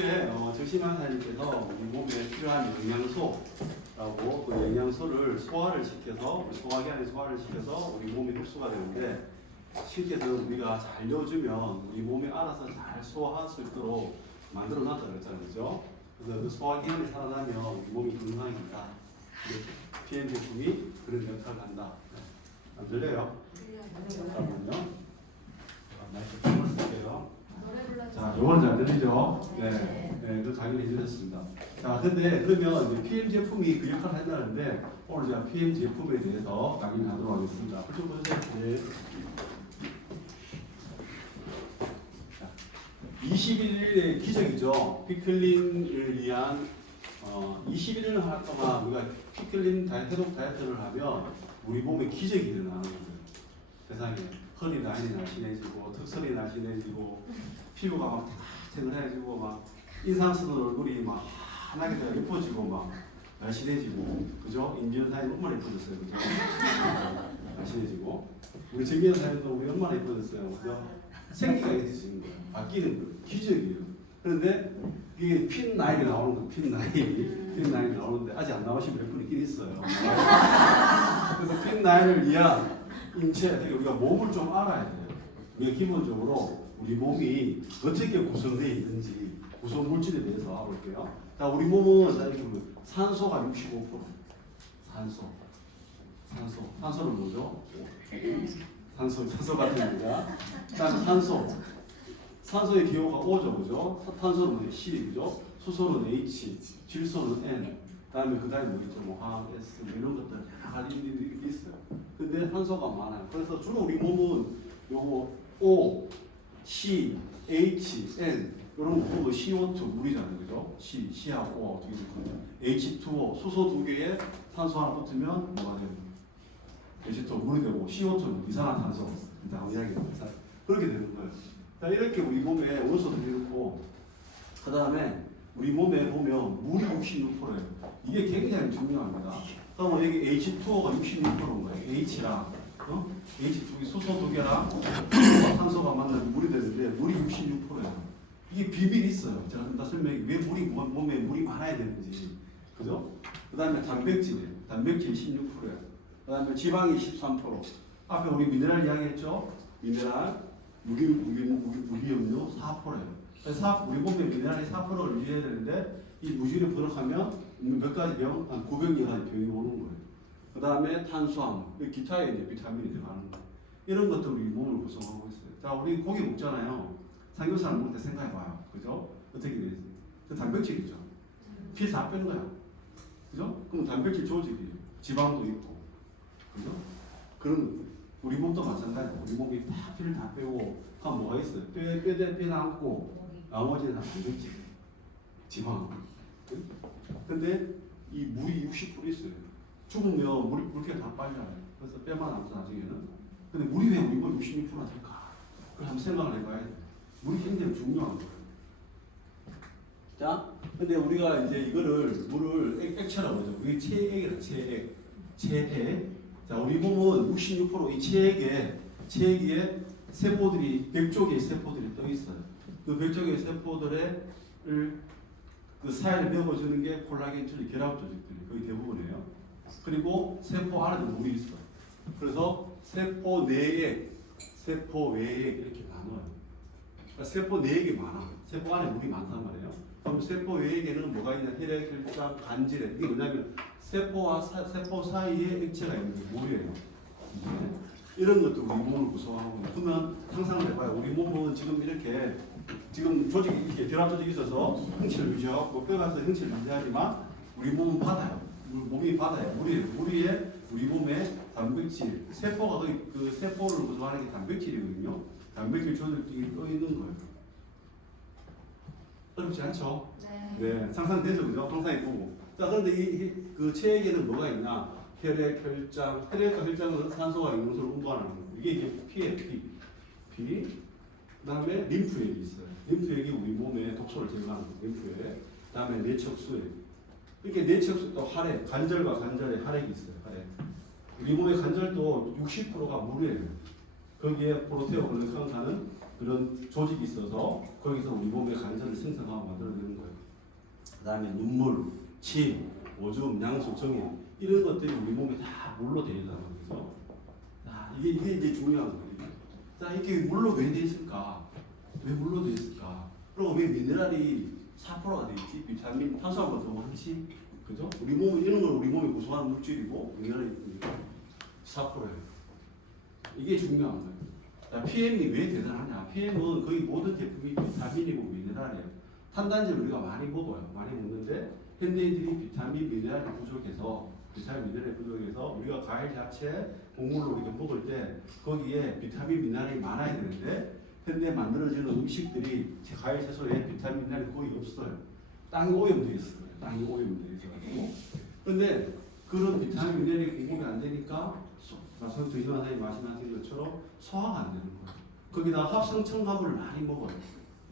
정신만 사님께서 우리 몸에 필요한 영양소라고 그 영양소를 소화를 시켜서 소화기관에 소화를 시켜서 우리 몸에 흡수가 되는데 신께서는 우리가 잘 넣어주면 우리 몸이 알아서 잘 소화할 수 있도록 만들어 놨다 그랬잖아요, 그죠? 그래서 그 소화기관이 살아나면 우리 몸이 건강해진다. PM 제품이 그런 역할을 한다. 안 들려요? 잠깐만요. 마이크 좀 쓸게요. 자, 요거는 잘 들리죠? 네, 그 강의를 해주셨습니다. 자, 근데 그러면 이제 PM 제품이 그 역할을 한다는데 오늘 제가 PM 제품에 대해서 강의를 하도록 하겠습니다. 좀 보세요. 네. 21일의 기적이죠. 피클린을 위한 21일 할 동안 우리가 피클린 해독 다이어트를 하면 우리 몸에 기적이 일어나는 거예요. 세상에 허리 라인이 날씬해지고 턱선이 날씬해지고 피부가 막 태근해지고 막 인상 쓰는 얼굴이 막 환하게 되어 예뻐지고 막 날씬해지고 그죠? 임지연 사진 얼마나 예뻐졌어요, 그죠? 날씬해지고 우리 정기현 사진도 우리 얼마나 예뻐졌어요, 그죠? 생기가 있으신 거예요. 바뀌는 거예요. 기적이에요. 그런데 이게 핀 라인이 나오는 거예요. 핀 라인이 나오는데 아직 안 나오신 몇 분이 있긴 있어요. 그래서 핀 라인을 위한 인체, 우리가 몸을 좀 알아야 돼요. 우리가 기본적으로 우리 몸이 어떻게 구성되어 있는지 구성 물질에 대해서 알아볼게요. 자, 우리 몸은 산소가 65%. 산소는 뭐죠? 산소 같은 겁니다. 그다음 산소의 기호가 O죠, 그죠? 탄소는 C, 그죠? 수소는 H, 질소는 N. 그다음에 뭐 있죠? 뭐 화학 S 이런 것들 여러 가지 일들이 있어요. 근데 산소가 많아요. 그래서 주로 우리 몸은 요거 O, C, H, N 이런 거 보고 CO2 물이잖아요, 그죠? C하고 O 어떻게 될까요? H2O 수소 두 개에 탄소 하나 붙으면 뭐가 돼요? H2O 물이 되고 CO2는 이산화탄소 이야기입니다. 그렇게 되는 거예요. 자, 이렇게 우리 몸에 원소들이 있고 그 다음에 우리 몸에 보면 물이 66%예요. 이게 굉장히 중요합니다. 그러면 여기 H2O가 66%인 거예요. H랑 H2 수소 두 개랑 탄소가 만나면 물이 되는데 물이 66%예요. 이게 비밀이 있어요. 제가 좀 더 설명해. 왜 몸에 물이 많아야 되는지, 그죠? 그 다음에 단백질 16%예요. 그 다음에 지방이 13%. 앞에 우리 미네랄 이야기했죠? 미네랄, 무기염료 4%예요. 그래서 우리 몸에 미네랄이 4%를 유지해야 되는데 이 무기를 부족하면 몇 가지 병, 한 900여가지 병이 오는 거예요. 그 다음에 탄수화물, 기타에 이제 비타민이 들어가는 거예요. 이런 것들 우리 몸을 구성하고 있어요. 자, 우리 고기 먹잖아요. 삼겹살 먹을 때 생각해봐요. 그죠? 어떻게 되지? 그 단백질이죠. 피 다 빼는 거야. 그죠? 그럼 단백질 조직이 지방도 있고, 그죠? 그런 우리 몸도 마찬가지예요. 우리 몸이 다 피를 다 빼고 하면 뭐가 있어요? 뼈 남고 나머지는 다 단백질, 지방. 근데 이 물이 60% 있어요. 죽으면 물기가 다 빠져요. 그래서 뼈만 남죠, 나중에는. 근데 물이 왜 우리 몸 66%나 될까? 그걸 한번 생각을 해봐야 돼요. 물이 굉장히 중요한 거예요. 자, 근데 우리가 이제 이거를 물을 액체라고 그러죠. 이게 체액이라 체액. 자, 우리 몸은 66% 이 체액에 세포들이 100조 개의 세포들이 떠 있어요. 그 100조 개의 세포들을 그 사이를 메워주는 게 콜라겐 조직, 결합 조직들이 거의 대부분이에요. 그리고 세포 안에도 물이 있어요. 그래서 세포 내액, 세포 외액 이렇게 나눠요. 그러니까 세포 내액이 많아. 세포 안에 물이 많단 말이에요. 그럼 세포 외액에는 뭐가 있냐? 혈액, 혈장, 간질액. 이게 뭐냐면 세포와 세포 사이에 액체가 있는 게 물이에요. 이런 것도 우리 몸을 구성하고 있는. 그러면 상상을 해봐요. 우리 몸은 지금 이렇게 조직이 이렇게 결합 조직이 있어서 형체를 유지하고 뼈가서 형체를 유지하지만 우리 몸은 바다요. 몸이 바다예요. 물 위에 우리 몸에 단백질, 세포가 그 세포를 구성하는 게 단백질이거든요. 단백질 조직이 떠 있는 거예요. 어렵지 않죠? 네. 상상되죠, 그죠? 상상해보고. 자, 그런데 그 체액에는 뭐가 있나? 혈액, 혈장. 혈액과 혈장은 산소와 영양소를 운반하는 거예요. 이게 이제 피예요, 피. 그 다음에 림프액이 있어요. 림프액이 우리 몸에 독소를 제거하는 거예요, 림프액. 그 다음에 내척수액. 이렇게 내척수 또 혈액, 관절과 관절에 혈액이 있어요, 혈액. 우리 몸의 관절도 60%가 물이에요. 거기에 프로테오 글루칸하는 그런 조직이 있어서 거기서 우리 몸에 간절을 생성하고 만들어내는 거예요. 그 다음에 눈물, 침, 오줌, 양수, 정액 이런 것들이 우리 몸에 다 물로 되어 있다는 거죠. 자, 이게 이제 중요한 거예요. 자, 이게 물로 왜 되어 있을까? 왜 물로 되어 있을까? 그리고 왜 미네랄이 4%가 되어 있지? 비타민, 탄수화물이 더 많지? 그죠? 우리 몸 이런 건 우리 몸이 구성하는 물질이고 미네랄이 4%예요. 이게 중요한 거예요. 자, PM이 왜 대단하냐? PM은 거의 모든 제품이 비타민이고 미네랄이에요. 탄단지를 우리가 많이 먹어요. 많이 먹는데 현대인들이 비타민, 미네랄이 부족해서 우리가 과일, 야채, 곡물로 이렇게 먹을 때 거기에 비타민, 미네랄이 많아야 되는데 현대 만들어지는 음식들이 과일, 채소에 비타민, 미네랄이 거의 없어요. 땅이 오염되어 있어요. 땅이 오염되어 있어가지고. 그런데 그런 비타민, 미네랄이 공급이 안 되니까 정신환 선생님이 말씀하신 것처럼 소화가 안 되는 거예요. 거기다 합성 첨가물을 많이 먹어요.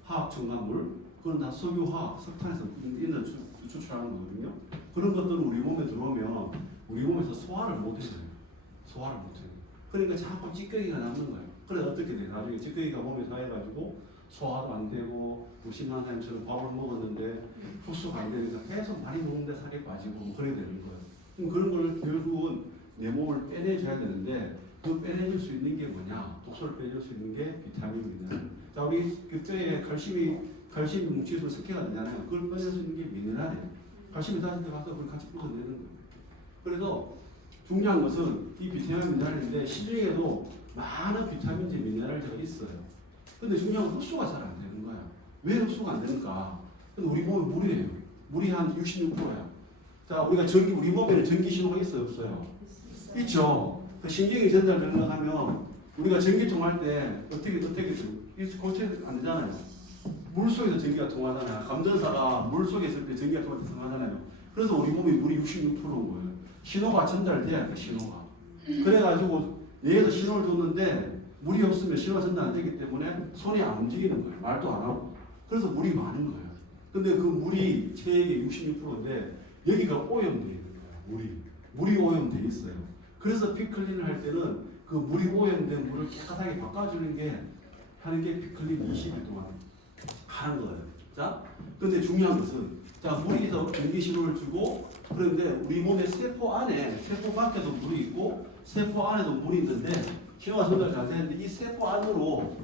화학 첨가물. 그건 다 석유화학, 석탄에서 인을 추출하는 거거든요. 그런 것들은 우리 몸에 들어오면 우리 몸에서 소화를 못 해요. 소화를 못 해요. 그러니까 자꾸 찌꺼기가 남는 거예요. 그래서 어떻게 돼요? 나중에 찌꺼기가 몸에 쌓여가지고 소화도 안 되고 신한 사람처럼 밥을 먹었는데 흡수가 안 되니까 계속 많이 먹는데 살이 빠지고 그래야 되는 거예요. 그럼 그런 걸 결국은 내 몸을 빼내줘야 되는데 그 빼내줄 수 있는 게 뭐냐? 독소를 빼줄 수 있는 게 비타민입니다. 자, 우리 뼈에 칼슘 뭉치에서 습해가 되잖아요. 그걸 빼낼 수 있는 게 미네랄이에요. 칼슘이 다른 데 가서 그걸 같이 뿜어내는 거예요. 그래서 중요한 것은 이 비타민 미네랄인데 시중에도 많은 비타민제 미네랄제가 있어요. 근데 중요한 건 흡수가 잘 안 되는 거야. 왜 흡수가 안 되는가? 근데 우리 몸에 물이에요. 물이 한 66%야. 자, 우리 몸에는 전기 신호가 있어요, 없어요? 있죠. 그 신경이 전달되려고 하면 우리가 전기 통할 때 어떻게 고체 안 되잖아요. 물 속에서 전기가 통하잖아요. 감전사가 물 속에 있을 때 전기가 통하잖아요. 그래서 우리 몸이 물이 66%인 거예요. 신호가 전달돼야 돼, 신호가. 그래가지고 뇌에서 신호를 줬는데 물이 없으면 신호가 전달 안 되기 때문에 손이 안 움직이는 거예요. 말도 안 하고. 그래서 물이 많은 거예요. 근데 그 물이 체액의 66%인데 여기가 오염되어 있는 거예요. 물이 오염되어 있어요. 그래서 피클린을 할 때는 그 물이 오염된 물을 깨끗하게 바꿔주는 게 하는 게 피클린 20일 동안 하는 거예요. 자, 근데 중요한 것은 자, 물이서 전기 신호를 주고 그런데 우리 몸의 세포 밖에도 물이 있고 세포 안에도 물이 있는데 신호가 전달 잘 되는데 이 세포 안으로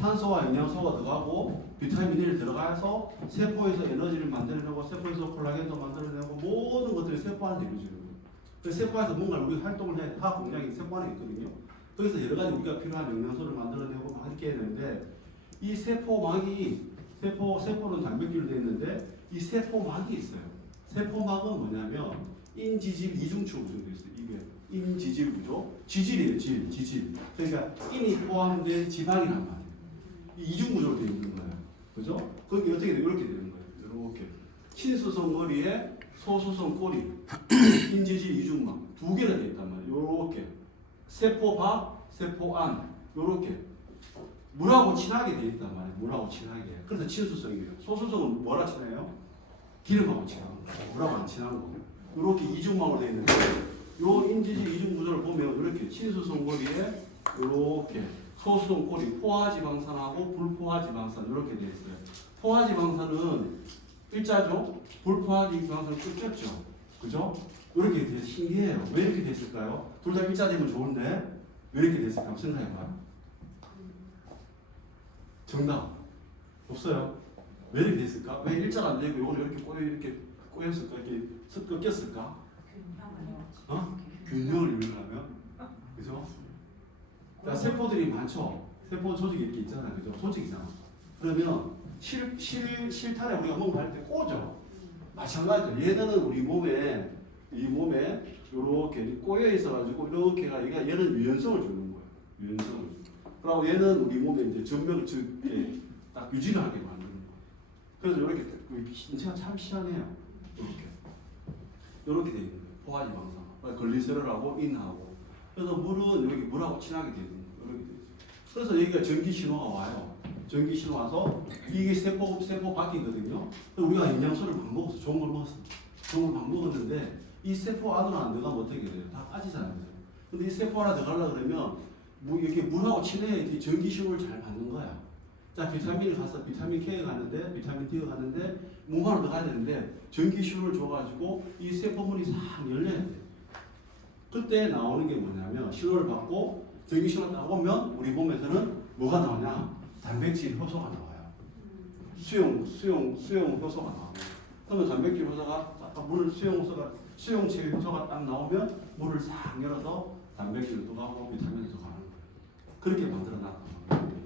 산소와 영양소가 들어가고 비타민이 들어가서 세포에서 에너지를 만들어내고 세포에서 콜라겐도 만들어내고 모든 것들이 세포 안에 이루어지는 거예요. 그래서 세포에서 뭔가 우리가 활동을 해야 돼. 화학 공장이 세포 안에 있거든요. 거기서 여러 가지 우리가 필요한 영양소를 만들어내고 막 이렇게 해야 되는데 이 세포는 단백질로 되어 있는데 이 세포막이 있어요. 세포막은 뭐냐면 인지질 이중축 구조로 되어 있어요. 이게 인지질 구조, 지질이에요. 지질. 그러니까 인이 포함된 지방이란 말이에요. 이중 구조로 되어 있는 거예요. 그죠? 거기 어떻게 돼요? 이렇게 되는 거예요. 이렇게 친수성 머리에 소수성 꼬리, 인지질 이중막 두 개가 되어 있단 말이에요. 이렇게 세포 밖, 세포 안, 이렇게 물하고 친하게 되어 있단 말이에요. 물하고 친하게. 그래서 친수성이에요. 소수성은 뭐라 친해요? 기름하고 친한 거, 물하고 안 친한 거. 이렇게 이중막으로 되어 있는데, 요 인지질 이중 구조를 보면 이렇게 친수성 머리에 이렇게 소수성 꼬리, 포화지방산하고 불포화지방산 이렇게 되어 있어요. 포화지방산은 일자죠. 불포화지방산은 끝겠죠. 그죠? 이렇게 되어 신기해요. 왜 이렇게 됐을까요? 둘 다 일자 되면 좋은데 왜 이렇게 됐을까요? 한번 생각해봐요. 정답 없어요. 왜 이렇게 됐을까? 왜 일자가 안 되고 이거는 이렇게 꼬였을까? 이렇게 섞였을까? 균형을 이루려면, 그죠? 자, 세포들이 많죠. 세포 조직이 이렇게 있잖아요, 그죠? 조직이잖아. 그러면 실탄에 우리가 뭔가 할 때 꼬죠. 마찬가지죠. 얘는 우리 몸에 이렇게 꼬여 있어가지고 이렇게가 얘는 유연성을 주는 거예요. 유연성을. 그리고 얘는 우리 몸에 이제 전멸을 딱 유지하게 만드는 거예요. 그래서 이렇게 신체가 참 희한해요. 이렇게 돼 있는 거예요. 포화지방산, 글리세롤하고 인하고. 그래서 물은 여기 물하고 친하게 돼 있는 거예요. 이렇게 돼 있어요. 그래서 여기가 전기 신호가 와요. 전기 신호 와서 이게 세포 밖이거든요. 우리가 영양소를 막 먹었어. 좋은 걸 먹었어. 좋은 걸 막 먹었는데 이 세포 안으로 안 들어가면 어떻게 돼요? 다 빠지잖아요. 근데 이 세포 하나 들어가려고 그러면 이렇게 물하고 친해야 전기식을 잘 받는 거야. 자, 비타민이 가서 비타민 K가 가는데, 비타민 D가 가는데, 몸으로 들어가야 되는데, 전기식을 줘가지고 이 세포문이 싹 열려야 돼. 그때 나오는 게 뭐냐면, 신호를 받고 전기식을 나오면 우리 몸에서는 뭐가 나오냐? 단백질 효소가 나와요. 수용 효소가 나와요. 그러면 단백질 효소가 딱 물을 수용체 효소가 딱 나오면 물을 싹 열어서 단백질을 들어가고 비타민을 들어가는 거예요. 그렇게 만들어 놨단 말이에요.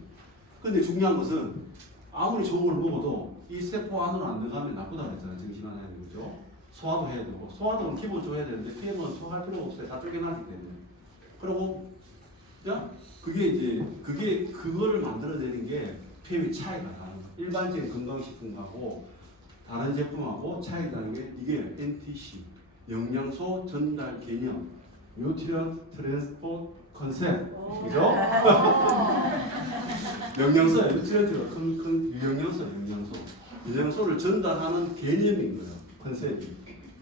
근데 중요한 것은 아무리 좋은 걸 먹어도 이 세포 안으로 안 들어가면 나쁘다고 했잖아요. 정신하나는 거죠. 소화도 해야 되고 소화도 기본적으로 해야 되는데 PM은 소화할 필요가 없어요. 다 쪼개놨기 때문에. 그리고 그거를 만들어내는 게 PM의 차이가 나는 거예요. 일반적인 건강식품하고 다른 제품하고 차이가 나는 게 이게 NTC 영양소 전달 개념 뉴트리언트 트랜스포트 컨셉 그죠? 영양소야 뉴트리언트가 큰 영양소를 전달하는 개념인 거예요. 컨셉이.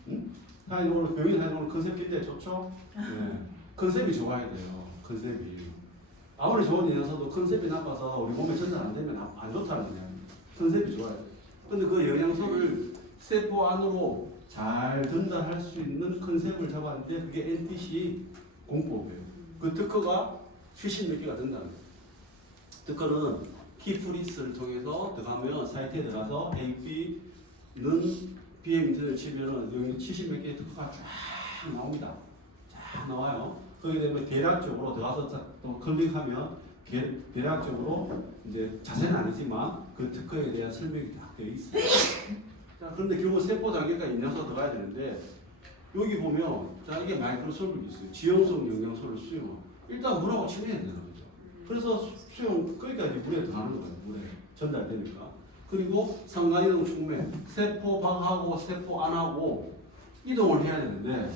응? 오늘 병인 오늘 컨셉 기대 좋죠? 네. 컨셉이 좋아야 돼요. 컨셉이. 아무리 좋은 영양소도 컨셉이 나빠서 우리 몸에 전달 안 되면 안 좋다는 거예요. 컨셉이 좋아요. 근데 그 영양소를 세포 안으로 잘 전달할 수 있는 컨셉을 잡았는데 그게 NTC 공법이에요. 그 특허가 70몇 개가 된다는 거예요. 특허는 키프리스를 통해서 들어가면 사이트에 들어가서 AP는 PM 인터넷 치면은 여기 70몇 개의 특허가 쫙 나옵니다. 쫙 나와요. 거기에 되면 대략적으로 들어가서 또 클릭하면 대략적으로 이제 자세는 아니지만 그 특허에 대한 설명이 다 되어 있어요. 자, 그런데 결국 세포 단계가 영양소 들어가야 되는데 여기 보면 자 이게 마이크로솔블이 있어요. 지용성 영양소를 수용하고 일단 물하고 친해야 되는 거죠. 그래서 수용 거기까지 물에 들어가는 거예요. 물에 전달되니까. 그리고 상간이동 촉매 세포 밖하고 세포 안하고 이동을 해야 되는데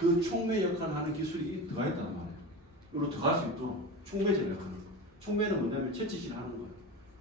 그 촉매 역할을 하는 기술이 들어가 있단 말이에요. 이로 들어갈 수 있도록 촉매제를 하는 거예요. 촉매는 뭐냐면 채취질 하는 거예요.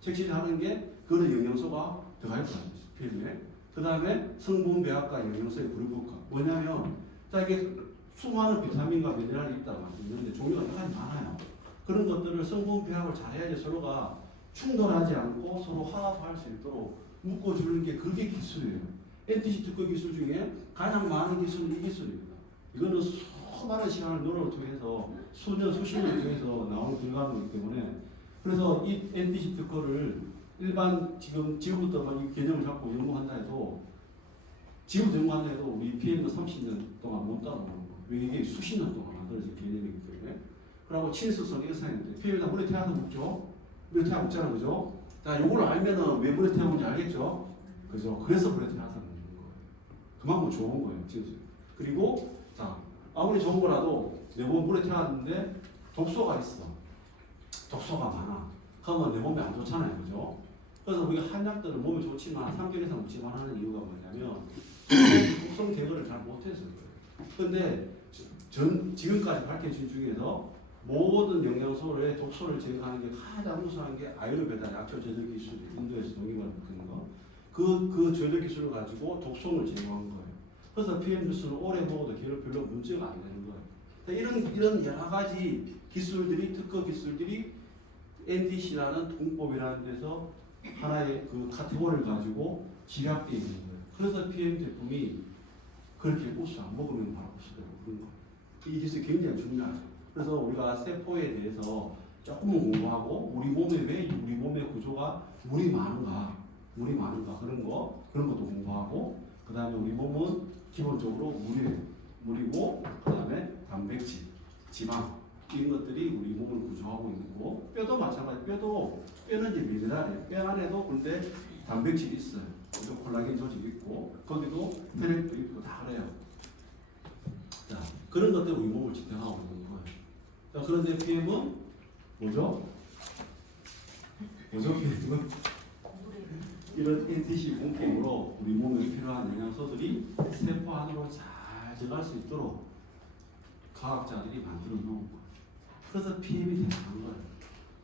채취질 하는 게 그런 영양소가 들어가 있다는 거죠. 필름에. 그 다음에 성분 배합과 영양소의 불균형과 뭐냐면 이게 수많은 비타민과 미네랄이 있다고 있는데 종류가 여러 가지 많아요. 그런 것들을 성분 배합을 잘 해야지 서로가 충돌하지 않고 서로 화합할 수 있도록 묶어주는 게 그게 기술이에요. NTC 특허 기술 중에 가장 많은 기술은 이 기술입니다. 이거는 수많은 시간을 노력을 통해서 수년, 수십 년을 통해서 나오는 결과물이기 때문에 그래서 이 NTC 특허를 일반 지금부터 이 개념을 잡고 연구한다 해도 지금부터 연구한다 해도 우리 PM도 30년 동안 못 따라오는 거. 왜 이게 수십 년 동안 만들어진 개념이기 때문에. 그리고 친수성 일상인데 PM이다 물에 태워서 먹죠. 물에 태워 먹잖아, 그죠? 자, 요걸 알면은 왜 물에 태워 먹는지 알겠죠? 그죠? 그래서 물에 태워서 먹는 거예요. 그만큼 좋은 거예요, 친수. 그리고 자, 아무리 좋은 거라도 내 몸 물에 태웠는데 독소가 있어. 독소가 많아. 그러면 내 몸에 안 좋잖아요, 그죠? 그래서 우리가 한약들은 몸에 좋지만 3개월 이상 먹지만 하는 이유가 뭐냐면 독성 제거를 잘 못해서 그래요. 근데 지금까지 밝혀진 중에서 모든 영양소의 독소를 제거하는 게 가장 우수한 게 아유르베다 약초 제조 기술, 인도에서 독일과 그런 거. 그 제조 기술을 가지고 독성을 제거한 거예요. 그래서 PM 주스는 오래 먹어도 별로 문제가 안 되는 거예요. 이런 여러 가지 기술들이 특허 기술들이 NTC라는 공법이라는 데서 하나의 그 카테고리를 가지고 집약되어 있는 거예요. 그래서 PM 제품이 그렇게 우수 안 먹으면 바로 우수되고 그런 거예요. 이 기술이 굉장히 중요하죠. 그래서 우리가 세포에 대해서 조금은 공부하고 우리 몸의 구조가 물이 많은가 그런 것도 공부하고 그 다음에 우리 몸은 기본적으로 물이고 그 다음에 단백질, 지방 이런 것들이 우리 몸을 구조하고 있는 거고 뼈도 마찬가지. 뼈는 이제 미네랄이에요. 뼈 안에도 근데 단백질이 있어요. 그래서 콜라겐 조직이 있고 거기도 페렉도 있고 다 그래요. 자, 그런 것들 우리 몸을 지탱하고 있는 거예요. 자, 그런데 PM은 뭐죠? PM은 이런 NTC 공법으로 우리 몸에 필요한 영양소들이 세포 안으로 잘 들어갈 수 있도록 과학자들이 만들어 놓은 거예요. 그래서 PM이 되는 거예요.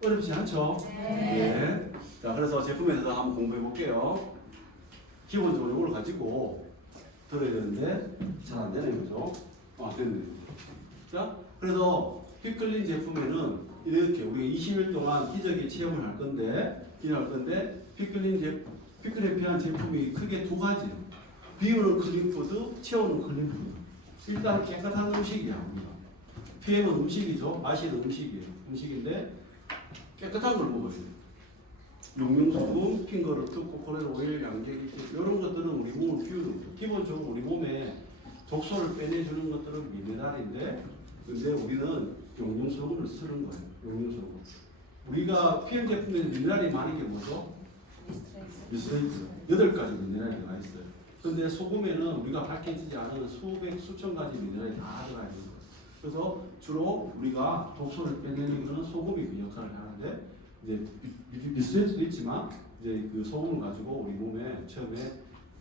어렵지 않죠? 네. 자, 그래서 제품에 대해서 한번 공부해 볼게요. 기본적으로 이걸 가지고 들어야 되는데 잘 안 되네요, 그죠? 됐네요. 자, 그래서 피클린 제품에는 이렇게 우리가 20일 동안 기저귀 체험을 할 건데 피클린에 필요한 제품이 크게 두 가지. 비우는 클린푸드, 채우는 클린푸드. 일단 깨끗한 음식이야. PM은 음식이죠. 마시는 음식이에요. 음식인데 깨끗한 걸 먹어야 돼요. 용융소금, 핑거루트, 코코넛 오일, 양계기 이런 것들은 우리 몸을 비우는 거죠. 기본적으로 우리 몸에 독소를 빼내주는 것들은 미네랄인데 근데 우리는 용융소금을 쓰는 거예요. 용융소금. 우리가 PM 제품에 미네랄이 많은 게 뭐죠? 미스레이트. 8가지 미네랄이 들어가 있어요. 근데 소금에는 우리가 밝혀지지 않은 수천 가지 미네랄이 다 들어가 있는 거예요. 그래서 주로 우리가 독소를 빼내는 것은 소금이 그 역할을 하는데 이제 미스레이트도 있지만 이제 그 소금을 가지고 우리 몸에 처음에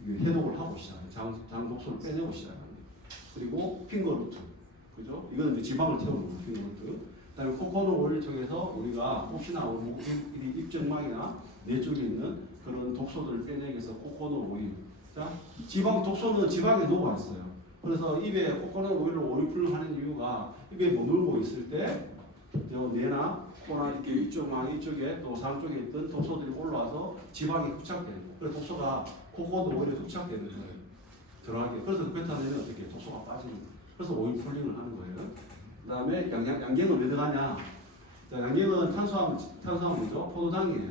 해독을 하고 시작해요. 장 독소를 빼내고 시작합니다. 그리고 핑거루트, 그죠? 이건 이제 지방을 태우는 거예요. 핑거루트. 그다음에 코코넛 오일 쪽에서 우리가 혹시나 입정막이나 뇌 쪽에 있는 그런 독소들을 빼내기 위해서 코코넛 오일. 자, 지방 독소는 지방에 녹아 있어요. 그래서 입에 코코넛 오일을 오일풀을 하는 이유가 입에 머물고 있을 때 뇌나 코나 이렇게 이쪽에 또 상 쪽에 있던 독소들이 올라와서 지방에付착돼요. 그래서 독소가 코코넛 오일에付착되는 거예요. 들어가게. 그래서 뱉어내면 어떻게 독소가 빠지는 거예요. 그래서 오일풀링을 하는 거예요. 그 다음에 양갱은 왜 들어가냐? 자, 양갱은 탄수화물이죠. 포도당이에요.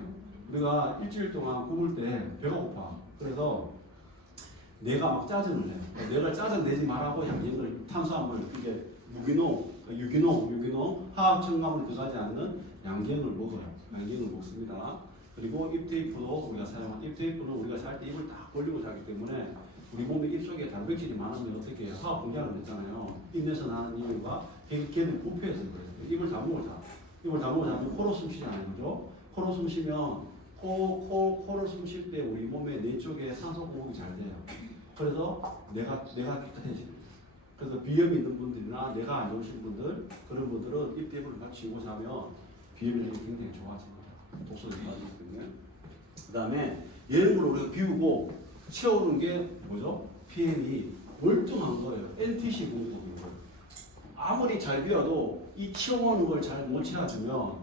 우리가 일주일 동안 굶을 때 배가 고파. 그래서 뇌가 막 짜증을 내요. 뇌가 짜증 내지 말라고 양갱을 탄수화물, 이게 유기농, 화학 첨가물이 들어가지 않는 양갱을 먹어요. 양갱을 먹습니다. 그리고 입 테이프도 우리가 사용한 입 테이프는 우리가 잘 때 입을 딱 벌리고 자기 때문에 우리 몸에 입 속에 단백질이 많으면 어떻게 해요? 화학 분解했잖아요. 입내서 나는 이유가 걔는 부패해서 그래요. 입을 다물고 자면 코로 숨 쉬잖아요. 그죠? 코로 숨 쉬면 코로 숨 쉴 때 우리 몸의 뇌 쪽에 산소 공급이 잘 돼요. 그래서 뇌가 깨끗해집니다. 그래서 비염이 있는 분들이나 뇌가 안 좋으신 분들, 그런 분들은 입 대부를 맞추고 자면 비염이 굉장히 좋아집니다. 독소가 빠지기 때문에. 그 다음에 예능으로 우리가 비우고 채우는 게 뭐죠? PM이 월등한 거예요. NTC 공급인 거예요. 아무리 잘 비워도 이 채워오는 걸 잘 못 채워주면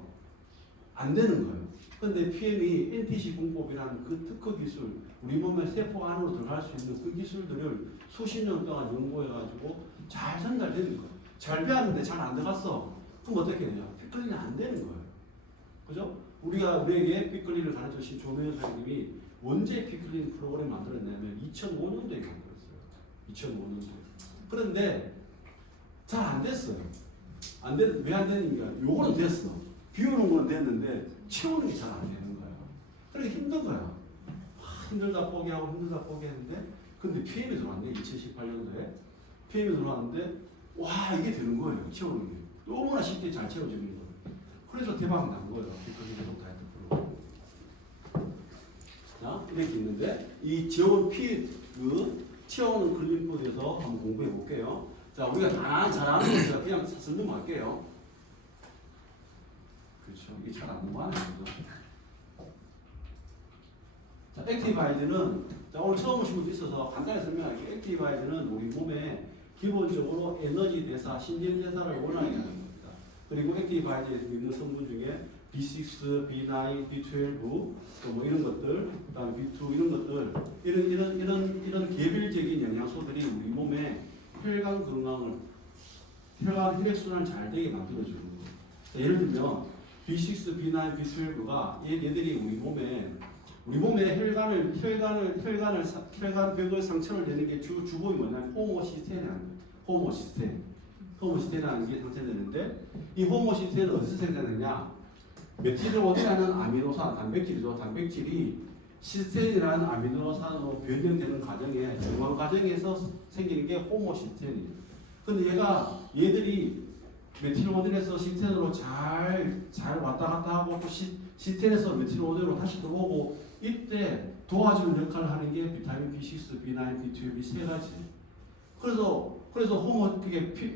안 되는 거예요. 근데 PM이 NTC 공법이라는 그 특허 기술, 우리 몸의 세포 안으로 들어갈 수 있는 그 기술들을 수십 년 동안 연구해가지고 잘 전달되는 거예요. 잘 배웠는데 잘 안 들어갔어. 그럼 어떻게 되냐? 피클린이 안 되는 거예요. 그죠? 우리에게 피클린을 가르쳐주신 조명현 선생님이 언제 피클린 프로그램 만들었냐면 2005년도에 만들었어요. 2005년도에. 그런데 잘 안 됐어요. 왜 안 되는가? 요거는 됐어. 비우는 건 됐는데 채우는 게 잘 안 되는 거야. 그러니까 힘든 거야. 힘들다 포기했는데 근데 PM이 들어왔네. 2018년도에 PM이 들어왔는데 와 이게 되는 거예요. 채우는 게 너무나 쉽게 잘 채워지는 거예요. 그래서 대박 난 거예요. 피클린 해독 다이어트 프로그램. 자 이렇게 있는데 이 채우는 클린푸드에서 한번 공부해 볼게요. 자 우리가 다 잘하는 거니까 그냥 설명할게요. 그렇죠. 이게 잘 안 넘어가는 거죠. 자, 액티바이즈는 오늘 처음 오신 분도 있어서 간단히 설명할게요. 액티바이즈는 우리 몸에 기본적으로 에너지 대사, 신진 대사를 원활하게 하는 겁니다. 그리고 액티바이즈에 있는 성분 중에 B6, B9, B12, 뭐 이런 것들, 그다음에 B2 이런 것들, 이런 개별적인 영양소들이 우리 몸에 혈관 건강을, 혈액 순환을 잘 되게 만들어주는 거예요. 예를 들면 B6, B9, B12가 얘들이 우리 몸에 혈관벽을 상처를 내는 게 주범이 뭐냐면 호모시스테인이라는 게 상처되는데 이 호모시스테인은 어디서 생겨나느냐? 메틸오디라는 아미노산 단백질이죠. 단백질이 시스테인이라는 아미노산으로 변경되는 과정에 정화 과정에서 생기는 게 호모시스테인이에요. 근데 얘들이 메틸오딘에서 시스테인으로 잘 왔다 갔다 하고 또 시스테인에서 메틸오딘으로 다시 들어오고 이때 도와주는 역할을 하는 게 비타민 B6, B9, B12 세 가지. 그래서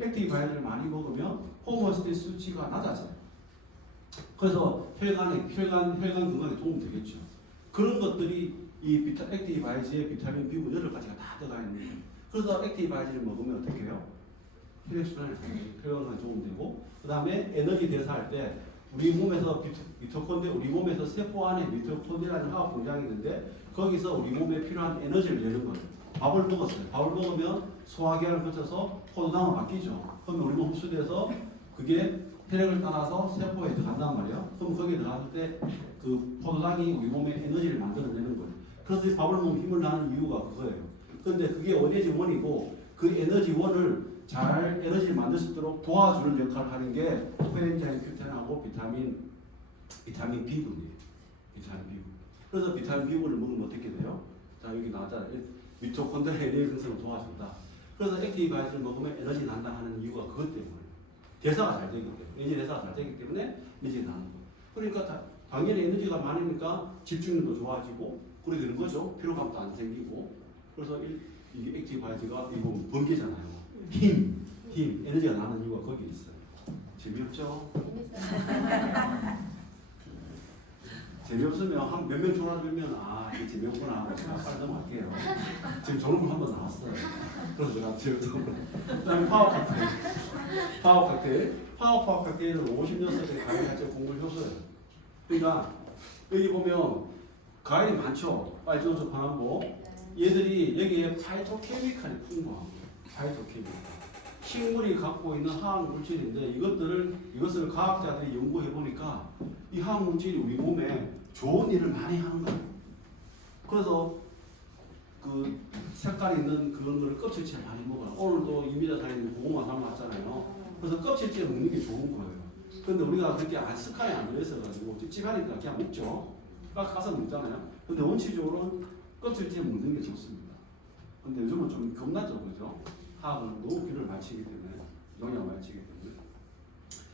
액티바이즈를 많이 먹으면 호모시스테인 수치가 낮아져요. 그래서 혈관 건강에 도움이 되겠죠. 그런 것들이 이 액티바이즈의 비타민 B9 8가지가 다 들어가 있는 거예요. 그래서 액티바이즈를 먹으면 어떻게 해요? 혈액순환에 혈관에 도움 되고, 그 다음에 에너지 대사할 때 우리 몸에서 미토콘드리아, 우리 몸에서 세포 안에 미토콘드리아라는 화학 공장이 있는데 거기서 우리 몸에 필요한 에너지를 내는 거예요. 밥을 먹었어요. 밥을 먹으면 소화기관을 거쳐서 포도당으로 바뀌죠. 그러면 우리 몸 흡수돼서 그게 혈액을 따라서 세포에 들어간단 말이에요. 그럼 거기에 들어갔을 때 그 포도당이 우리 몸에 에너지를 만들어내는 거예요. 그래서 밥을 먹으면 힘을 나는 이유가 그거예요. 그런데 그게 에너지 원이고 그 에너지 원을 잘 에너지를 만들 수 있도록 도와주는 역할을 하는 게 코엔자임 Q10하고 비타민 B군이에요. 비타민 B군. 그래서 비타민 B군을 먹으면 어떻게 돼요? 자, 여기 나왔잖아요. 미토콘드리아 에너지 생성을 도와준다. 그래서 액티브 바이오를 먹으면 에너지 난다 하는 이유가 그것 때문에. 대사가 잘 되기 때문에. 에너지 대사가 잘 되기 때문에 에너지가 나는 거예요. 그러니까 당연히 에너지가 많으니까 집중력도 좋아지고 그래 되는 거죠. 피로감도 안 생기고. 그래서 이게 액티브 바이오가 이거 번개잖아요. 힘, 에너지가 나는 이유가 거기에 있어요. 재미없죠? 재미없으면 한 몇 명 졸아들면 아 이게 재미없구나 하고 제가 빨리 넘어갈게요. 지금 졸업을 한번 나왔어요. 그래서 제가 재미없고 그다음에 파워 칵테일은 56개 과일 야채 곡물 효소예요. 그러니까 여기 보면 과일이 많죠. 빨주노초 파남보. 얘들이 여기에 파이토케미칼이 풍부한 거예요. 파이토케미칼. 식물이 갖고 있는 화학 물질인데 이것을 과학자들이 연구해 보니까 이 화학 물질이 우리 몸에 좋은 일을 많이 하는 거예요. 그래서 그 색깔 있는 그런 거를 껍질째 많이 먹어요. 오늘도 이미자 사장님 고구마 사먹었잖아요. 그래서 껍질째 먹는 게 좋은 거예요. 근데 우리가 그렇게 습관이 안 들어있어가지고 찝찝하니까 그냥 먹죠. 가서 먹잖아요. 근데 원칙적으로 껍질째 먹는 게 좋습니다. 근데 요즘은 좀 겁나죠, 그죠? 화학은 너무 비를 마치기 때문에, 영양을 마치기 때문에.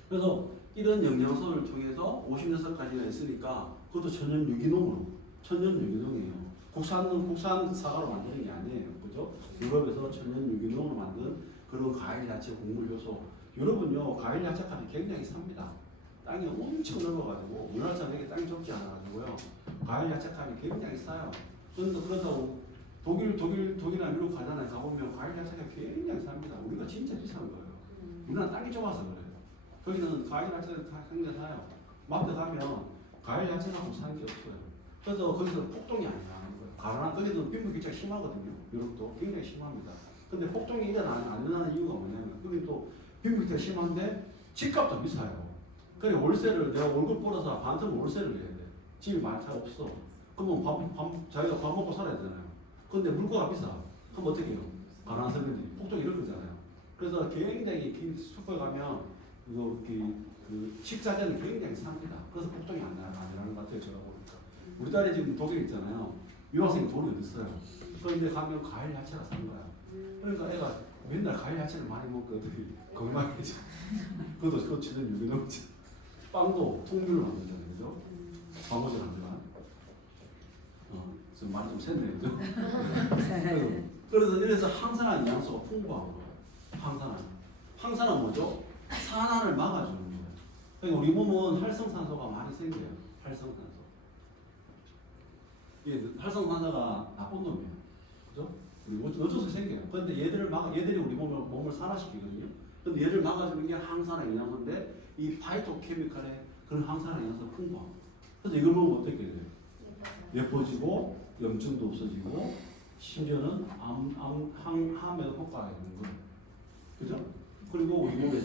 그래서 이런 영양소를 통해서 56가지가 있으니까 그것도 천연 유기농이에요. 국산 사과로 만드는 게 아니에요, 그죠? 유럽에서 천연 유기농으로 만든 그런 과일, 야채, 곡물 효소. 여러분요, 과일, 야채값이 굉장히 삽니다. 땅이 엄청 넓어가지고 우리나라처럼 이렇게 땅이 좁지 않아가지고요, 과일, 야채값이 굉장히 싸요. 그런다고 독일이나 미국 가잖아요. 가보면 과일 야채가 굉장히 삽니다. 우리가 진짜 비싼 거예요. 우리나라 땅이 좁아서 그래요. 거기는 과일 야채를 다 굉장히 사요. 마트 가면 과일 야채가 사는 게 없어요. 그래서 거기서 폭동이 안 나는 거예요. 가난한 거기도 빈부격차가 굉장히 심하거든요. 유럽도 굉장히 심합니다. 근데 폭동이 안 일어나는 이유가 뭐냐면 거기 또 빈부격차가 심한데 집값도 비싸요. 그래 월세를 내가 월급 벌어서 반쯤 월세를 내야 돼. 집이 많다 없어. 그러면 자기가 밥 먹고 살아야 되잖아요. 근데 물가가 비싸. 그럼 어떻게 해요? 가난한 사람들이 폭동이 이런 거잖아요. 그래서 굉장히 슈퍼에 가면 그 식자재는 굉장히 삽니다. 그래서 폭동이 안 일어나는 것 같아요. 제가 보니까. 우리 딸이 지금 독일에 있잖아요. 유학생이 돈이 어디 있어요. 그런데 가면 과일 야채가 산 거야. 그러니까 애가 맨날 과일 야채를 많이 먹고 어떻게 건강해져. 그것도 치는 유기농이죠. 빵도 통밀로 만들잖아요. 그죠? 광고질 안 들어가. 말이 좀 샜네요. 그죠? 그래서 이래서 항산화 영양소가 풍부한 거예요. 항산화 뭐죠? 산화를 막아주는 거예요. 그러니까 우리 몸은 활성산소가 많이 생겨요. 활성산소. 활성산소가 나쁜 놈이에요. 그죠? 어쩌서 생겨요. 그런데 얘들이 우리 몸을 산화시키거든요. 근데 얘를 막아주는 게 항산화 영양소인데 이 파이토케미칼의 그런 항산화 영양소가 풍부한 거예요. 그래서 이걸 먹으면 어떻게 돼요? 예뻐지고 염증도 없어지고 심지어는 항암에도 효과가 있는 거예요. 그죠? 그리고 우리 몸의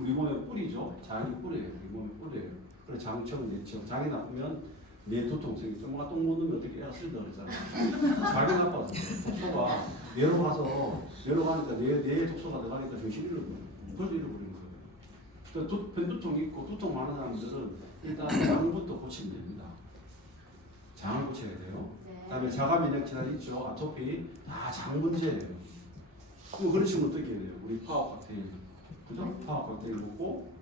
우리 몸의 뿌리죠. 장이 뿌리예요. 우리 몸의 뿌리예요. 그래서 장청, 내청. 장이 나쁘면 뇌 두통 생기죠. 뭔가 똥 묻으면 어떻게 애가 쓰다 그러잖아요. 장이 나빠서 독소가 뇌로 가니까 뇌에 독소가 들어가니까 정신이 잃어버려요. 그래서 잃어버리는 거예요. 그래서 변두통이 있고 두통 많은 사람들은 일단 장부터 고치면 됩니다. 장을 고쳐야 돼요. 그다음에 자가면역 질환 있죠. 아토피 다 장 문제예요. 그럼 그러시면 어떻게 해야 돼요? 우리 파워 칵테일, 그죠? 파워 칵테일 먹고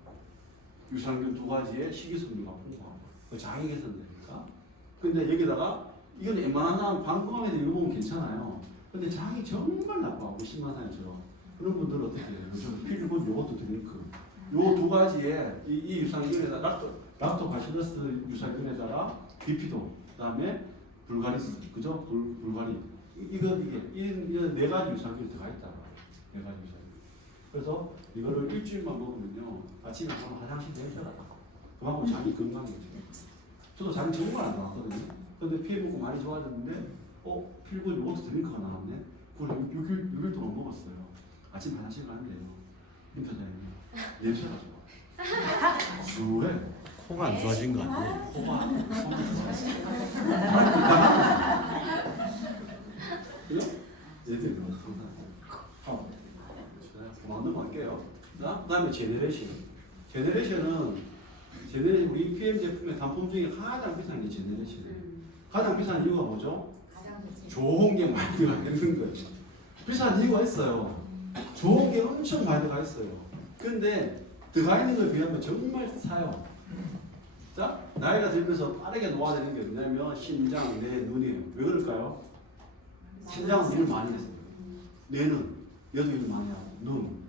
유산균 2가지의 식이섬유가 풍부하고 그 장이 개선되니까. 근데 여기다가 이건 웬만한 사람 방금한 애들 이거 보면 괜찮아요. 근데 장이 정말 나빠. 우리 신만사님처럼 그런 분들은 어떻게 해요? 요즘 필리본 요것도 드링크. 요 2가지의 이 유산균에다가 락토바실러스 유산균에다가 비피도, 그다음에 불가리스, 그죠? 불가리. 이게 4가지 유산균이 들어가 있다. 4가지 유산균. 그래서 이거를 일주일만 먹으면요 아침에 가면 화장실 냄새가 나. 그만큼 장이 건강해져요. 저도 장이 정말 안 나왔거든요. 근데 피해 먹고 많이 좋아졌는데 필고 요거트 드링크가 나왔네. 그걸 6일 동안 먹었어요. 아침 화장실 가는데요. 민표자님 냄새가 좋아. 수해. 코가 안 좋아진 거 아니에요? 코가 그죠? 얘들 그만 넘어갈게요. 자, 그 다음에 제네레이션. 제네레이션은 우리 PM 제품의 단품 중에 가장 비싼 게 제네레이션이에요. 가장 비싼 이유가 뭐죠? 좋은 게 많이 들어가 있는 거예요. 비싼 이유가 있어요. 좋은 게 엄청 많이 들어가 있어요. 근데 들어가 있는 거에 비하면 정말 싸요. 자, 나이가 들면서 빠르게 노화되는 게 뭐냐면 심장, 뇌, 눈이에요. 왜 그럴까요? 심장은 일을 많이 했어요. 뇌는 얘도 일을 많이 하고 눈,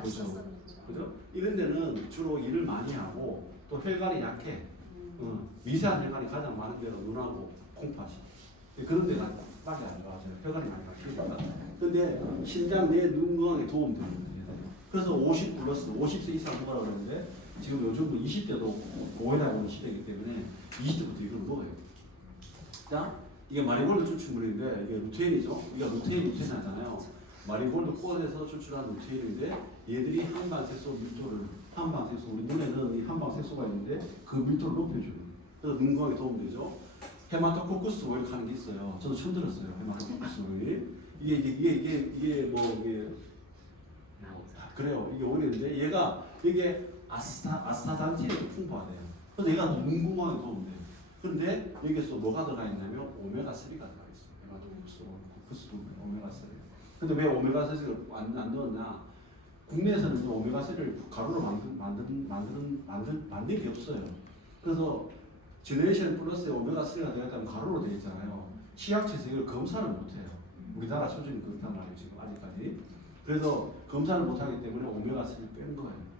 그렇죠. 그죠? 이런 데는 주로 일을 많이 하고 또 혈관이 약해. 미세한 혈관이 가장 많은 데가 눈하고 콩팥이. 그런 데가 빨리 안 좋아져요. 혈관이 많이 약해요. 근데 심장, 뇌, 눈 건강에 도움 되는 거예요. 그래서 50 플러스, 50세 이상 먹으라고 그러는데 지금 요즘 20대도 고혈압 오는 시대이기 때문에 20대부터 이걸 먹어요. 자, 이게 마리골드 추출물인데 이게 루테인이죠. 이게 루테인 하잖아요. 마리골드 꽃에서 추출한 루테인인데 얘들이 한방색소 밀도를 한방색소 우리 눈에는 이 한방색소가 있는데 그 밀도를 높여줘요. 그래서 눈 건강에 도움되죠. 헤마토코쿠스 오일 하는 게 있어요. 저도 처음 들었어요. 헤마토코쿠스 오일. 이게 그래요. 이게 오일인데 이게 아스타잔틴이 풍부하대요. 그래서 얘가 눈 건강에 도움돼요. 그런데 여기서 뭐가 들어가 있냐면 오메가3가 들어가 있어요. 헤마토코쿠스 오메가3. 근데 왜 오메가3를 안 넣었냐? 국내에서는 오메가3를 가루로 만든 게 없어요. 그래서 제네레이션 플러스에 오메가3가 들어갔다면 가루로 되어 있잖아요. 치약처에서 이걸 검사를 못해요. 우리나라 수준이 그렇단 말이에요. 지금 아직까지. 그래서 검사를 못하기 때문에 오메가3를 뺀 거예요.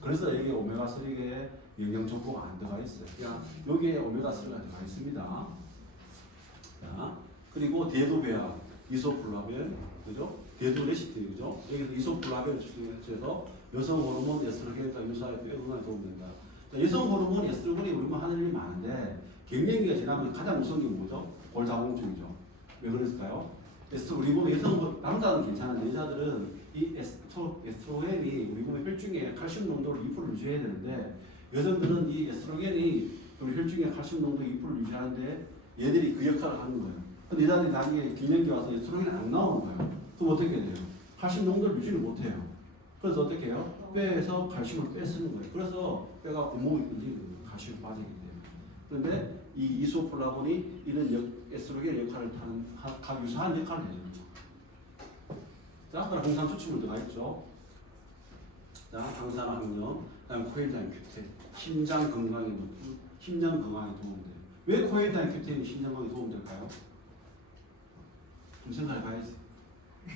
그래서 여기에 오메가3에 영양 정보가 안 들어가 있어요. 그냥 여기에 오메가3가 들어가 있습니다. 자, 그리고 대도배아, 이소플라벤, 그죠? 대도레시트, 그죠? 여기서 이소플라벤을 추출해서 여성 호르몬 에스트로겐과 유사의 건강에 도움된다. 자, 여성 호르몬 에스트로겐이 우리 하는 일이 많은데 갱년기가 지나면 가장 무서운 게 뭐죠? 골다공증이죠. 왜 그랬을까요? 우리 몸에 여성 남자는 괜찮은데 여자들은 이 에스트로겐이 우리 몸의 혈중에 칼슘 농도를 2% 유지해야 되는데 여성들은 이 에스트로겐이 우리 혈중에 칼슘 농도 2% 유지하는데 얘들이 그 역할을 하는 거예요. 근데 여자들이 나중에 갱년기 와서 에스트로겐이 안 나오는 거예요. 그럼 어떻게 돼요? 칼슘 농도를 유지를 못해요. 그래서 어떻게 해요? 폐에서 칼슘을 빼쓰는 거예요. 그래서 폐가 구멍이 뚫리는 거예요. 칼슘이 빠지기 때문에. 그런데 이 이소플라본이 이런 에스트로겐 역할을 하는 각 유사한 역할을 해요. 자, 그럼 항산 추출물들가 있죠. 자, 항산화학용, 그다음 코엔자임 큐텐, 심장 건강에 도움돼요. 왜 코엔자임 큐텐이 심장 건강에 도움될까요? 좀 생각해봐야지.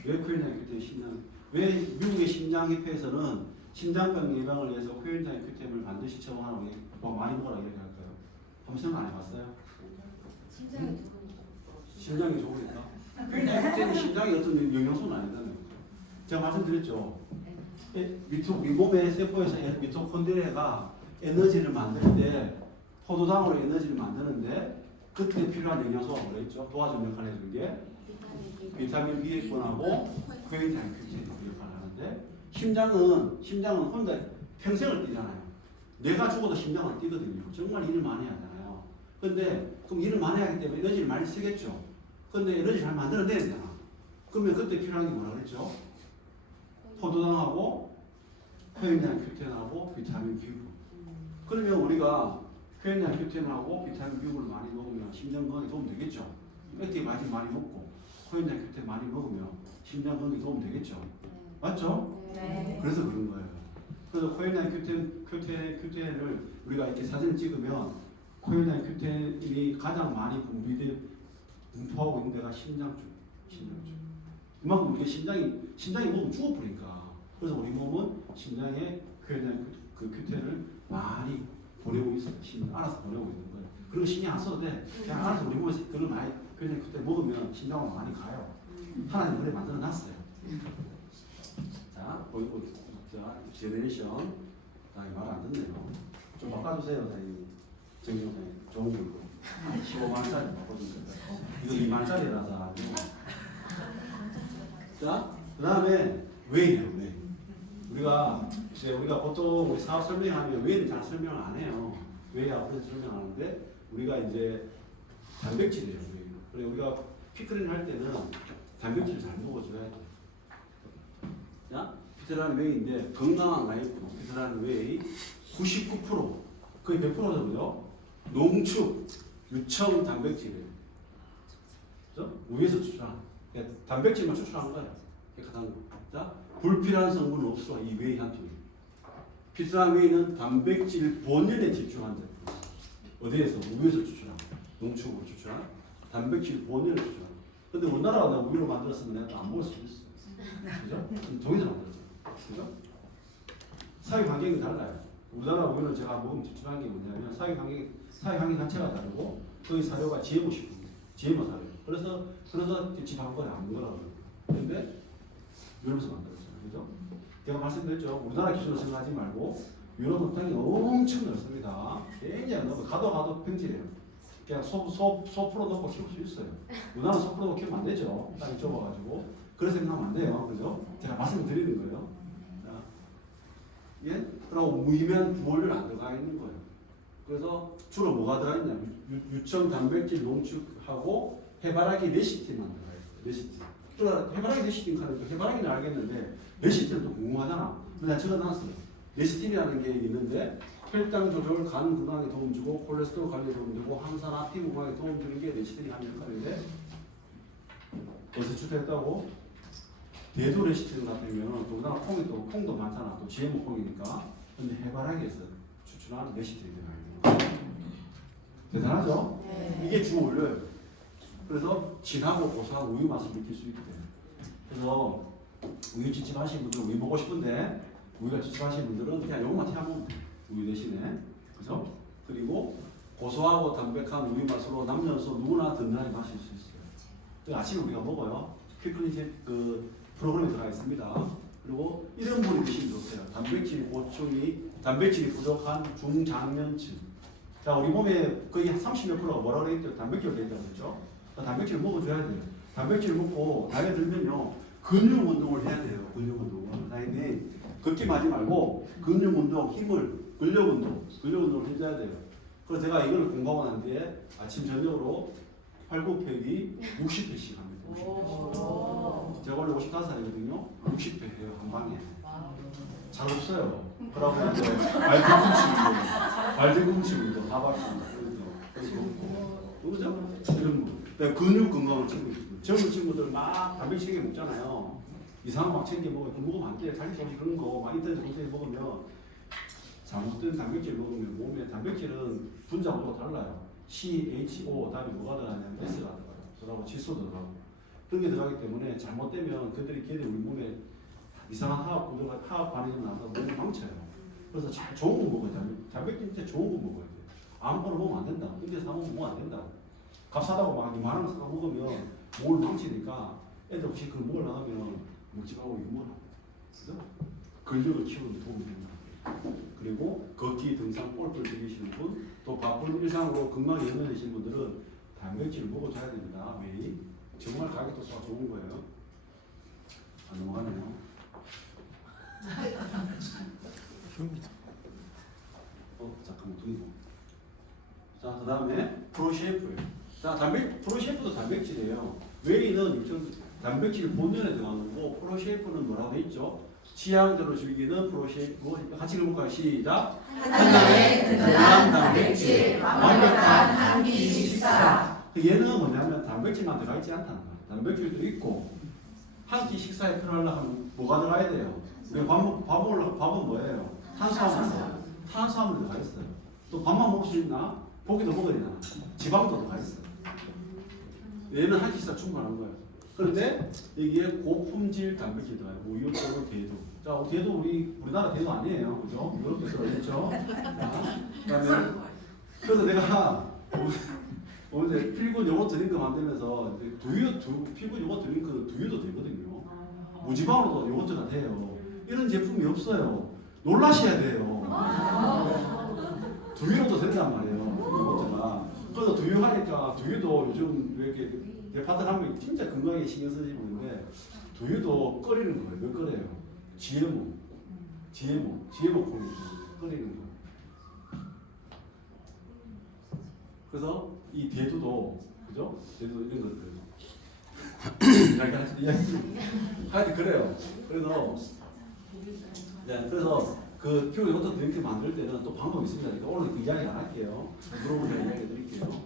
왜 코엔자임 큐텐이 왜 미국의 심장협회에서는 심장병 예방을 위해서 코엔자임 큐텐을 반드시 처방하라고 많이 먹으라고 얘기할까요? 한번 생각 안 해봤어요? 심장이 좋으니까. 코엔자임 큐텐이 심장에 어떤 영양소는 아니잖아요. 제가 말씀드렸죠. 우리 몸의 세포에서 미토콘드리아가 에너지를 만드는데 포도당으로 에너지를 만드는데 그때 필요한 영양소가 뭐가 있죠? 도와주는 역할을 해주는 게 비타민 B군하고 코엔자임 큐텐이 그 역할을 하는데 심장은 혼자 평생을 뛰잖아요. 내가 죽어도 심장은 뛰거든요. 정말 일을 많이 하잖아요. 근데 그럼 일을 많이 하기 때문에 에너지를 많이 쓰겠죠. 근데 에너지 잘 만들어내야 되잖아. 그러면 그때 필요한 게 뭐라 그랬죠? 포도당하고 코엔자임 큐텐하고 비타민 B. 그러면 우리가 코엔자임 큐텐하고 비타민 B를 많이 먹으면 심장 건강에 도움 되겠죠. 액티브 많이 먹고 코엔자임 큐텐 많이 먹으면 심장 건강에 도움 되겠죠. 맞죠? 네. 그래서 그런 거예요. 그래서 코엔자임 큐텐을 우리가 이렇게 사진을 찍으면 코엔자임 큐텐이 가장 많이 분포하고 있는 데가 심장쪽. 그만큼 우리가 심장이 먹으면 죽어버리니까. 그래서 우리 몸은 심장에 코엔자임 큐텐을 많이 보내고 있어요. 알아서 보내고 있는 거예요. 그리고 신경 안 써도 돼. 그냥 알아서 우리 몸에서 그걸 많이 코엔자임 큐텐 먹으면 심장으로 많이 가요. 하나님 그래 만들어 놨어요. 자, 보이고 자, 제네레이션. 말안 듣네요. 좀 바꿔주세요, 사장님. 정정사님. 좋은 거 있고. 15만원짜리 바꿔주세요. 이거 2만원짜리라서. 자, 그 다음에 웨이예요, 웨이. 우리가 보통 우리 사업 설명하면 웨이는 잘 설명을 안 해요. 웨이하고 설명하는데 우리가 이제 단백질이에요, 웨이. 그리고 우리가 피크링 할 때는 단백질 잘 먹어줘야 돼. 자, 피트라는 웨이인데 건강한 라이프, 피트라는 웨이 99% 거의 100% 정도 농축, 유청 단백질이에요. 그죠? 우유에서 추출한 단백질만 추출하는 거예요. 깨끗한 거. 자, 불필요한 성분은 없어. 이 웨이 한 통이. 피트라는 웨이는 단백질 본연에 집중한 제품. 어디에서? 우유에서 추출한 농축으로 추출한 단백질 본연에 추출한. 근데 우리나라가 우유로 만들었으면 내가 안 먹을 수도 있어. 그죠? 동에서 만들었죠. 그죠? 사육 환경이 달라요. 우리나라 우유는 제가 먹으면 추출한 게 뭐냐면 사육 환경 자체가 다르고 거기 사료가 GMO 식품, GMO 사료. 그래서 지방권에 안 먹으라고. 그런데 유럽에서 만들었어요. 그죠? 제가 말씀드렸죠. 우리나라 기준으로 생각하지 말고 유럽은 땅이 엄청 넓습니다. 굉장히 넓어. 가도 평지래요. 그냥 소 풀어놓고 키울 수 있어요. 우리나라는 소 풀어놓고 키우면 안 되죠. 땅이 좁아가지고. 그래서 생각하면 안 돼요. 그죠? 제가 말씀드리는 거예요. 자, 예? 그리고 무이면 부원료 안 들어가 있는 거예요. 그래서 주로 뭐가 들어있냐? 유청 단백질 농축하고 해바라기 레시틴만 들어가 있어요. 레시틴. 그러니까 해바라기 레시틴 하니까 해바라기는 알겠는데 레시틴은 또 궁금하잖아. 근데 내가 적어놨어요. 레시틴이라는 게 있는데 혈당 조절, 간 건강에 도움 주고 콜레스테롤 관리에 도움 주고 항산화, 피부 건강에 도움 주는 게 레시틴이 하는 역할인데 어디서 추출했다고? 대도 레시틴 같으면 또 우리나라 콩도 많잖아. 또 GMO 콩이니까. 근데 해바라기에서 추출한 레시틴이 들어가요. 대단하죠? 네. 이게 주 올려요. 그래서 진하고 고소한 우유 맛을 느낄 수 있게 돼요. 그래서 우유 찝찝하신 분들 우유 먹고 싶은데 우유가 찝찝하신 분들은 그냥 요것만 튀어먹으면 돼요. 우유 대신에. 그죠? 그리고 고소하고 담백한 우유 맛으로 남녀노소 누구나 든든하게 마실 수 있어요. 그 아침에 우리가 먹어요. 퀴클린 그 프로그램에 들어가 있습니다. 그리고 이런 분이 드시면 좋대요. 단백질이 부족한 중장년층. 자, 우리 몸에 거의 30몇 프로가 뭐라고 그래 있죠? 단백질로 되어 있다고 그랬죠? 단백질을 먹어줘야 돼요. 단백질 먹고 나이가 들면요 근육 운동을 해야 돼요. 근육 운동을. 나이에 걷기 하지 말고 근육 운동, 근력 운동을 해줘야 돼요. 그래서 제가 이걸 공부하고 난 뒤에 아침 저녁으로 팔굽혀펴기 60회씩 합니다. 60회. 제가 원래 55살이거든요. 60회 해요, 한 방에. 잘 없어요. 그러고 이제 발뒤꿈치 운동, 하바키 운동, 그죠? 이런 거. 근육 건강을 챙기고 싶어요. 젊은 친구들 막 단백질 챙겨 먹잖아요. 이상한 막 챙겨 먹으면 안 돼. 자기 소식 그런 거 막 인터넷 검색해 먹으면 잘못된 단백질 먹으면 몸에 단백질은 분자 구조가 달라요. CHO 다음에 뭐가 들어가냐면 S가 들어가요. 그러고 질소 들어가고 그런 게 들어가기 때문에 잘못되면 걔들이 우리 몸에 이상한 화학 반응이 나서 몸을 망쳐요. 그래서 잘 좋은 거 먹어야 돼. 단백질 진짜 좋은 거 먹어야 돼. 아무거나 먹으면 안 된다. 근데 사 먹으면 안 된다. 값 사다고 막 2만 원 사다 먹으면 몸을 망치니까 애들 혹시 그걸 먹으려고 하면 먹지 말고 이거 먹어라. 그죠? 근력을 키우는 데 도움이 된다. 그리고 걷기, 등산, 골프를 즐기시는 분, 또 바쁜 일상으로 건강에 연연하시는 분들은 단백질을 먹어줘야 됩니다. 매일. 정말 가격도 좋은 거예요. 안 넘어가네요. 잠깐만 두고. 자, 그 다음에 프로셰프예요. 자, 프로셰프도 단백질이에요. 웨이는 단백질 본연에 들어가는 거고, 프로셰프는 뭐라고 했죠? 취향대로 즐기는 프로셰프. 같이 읽어볼까요? 시작. 한나의 든든한 단백질, 완벽한 한 끼 식사. 얘는 뭐냐면 단백질만 들어가 있지 않다는 거예요. 단백질도 있고 한 끼 식사에 필요하려면 뭐가 들어가야 돼요? 우리 밥은 뭐예요? 탄수화물 들어가 있어요. 또 밥만 먹을 수 있나? 고기도 먹어야 되잖아. 지방도 들어가 있어요. 얘는 한 끼 식사 충분한 거예요. 그런데 여기에 고품질 단백질 들어가요. 우유, 또는 대두. 자, 대두 우리나라 대두 아니에요, 그죠? 유럽 대두 알겠죠? 그다음에 그래서 내가 오늘 필군 요거트 드링크 만들면서 필군 요거트 드링크는 두유도 되거든요. 무지방으로도 요거트가 돼요. 이런 제품이 없어요. 놀라셔야 돼요. 두유로도 된단 말이에요. 이것들가. 그래서 두유하니까 두유도 요즘 왜 이렇게 대파들 하면 진짜 건강에 신경 쓰시고 있는데 두유도 끓이는 거예요. 몇 끓여요? GMO 콩이 끓이는 거예요. 그래서 이 대두도 그죠? 대두 이런 것들 하여튼 그래요. 그래서 그 피부 요거트 드링크 만들 때는 또 방법이 있습니다. 그러니까 오늘 그 이야기 안 할게요. 물어보면 이야기 드릴게요.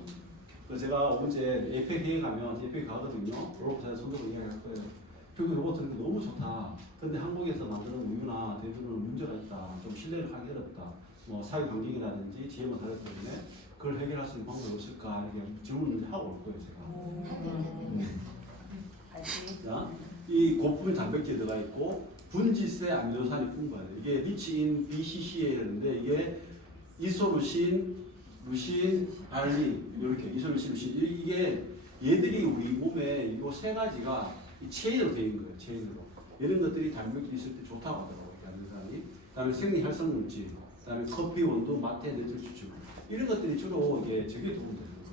그래서 제가 언제 에이펙 회의 가면 에이펙 가거든요. 물어보면 손들고 이야기 할 거예요. 피부 요거트 드링크 너무 좋다. 근데 한국에서 만드는 우유나 대두는 문제가 있다. 좀 신뢰를 하기 어렵다. 뭐 사회 환경이라든지 GMO 다르기 때문에 그걸 해결할 수 있는 방법이 없을까 이렇게 질문을 하고 올 거예요, 제가. 자, 이 고품 단백질이 들어가 있고 분지세 아미노산이 풍부해요. 이게 리치인 BCCA인데 이게 이소루신, 루신, 알린 이렇게 이소루신, 루신 이게 얘들이 우리 몸에 이 세 가지가 체인으로 되어 있는 거예요. 체인으로 이런 것들이 단백질이 있을 때 좋다고 하더라고요. 아미노산이. 그다음에 생리 활성 물질, 그다음에 커피 원두, 마태, 네트 추출 이런 것들이 주로 이게 저게 도움되는 거죠.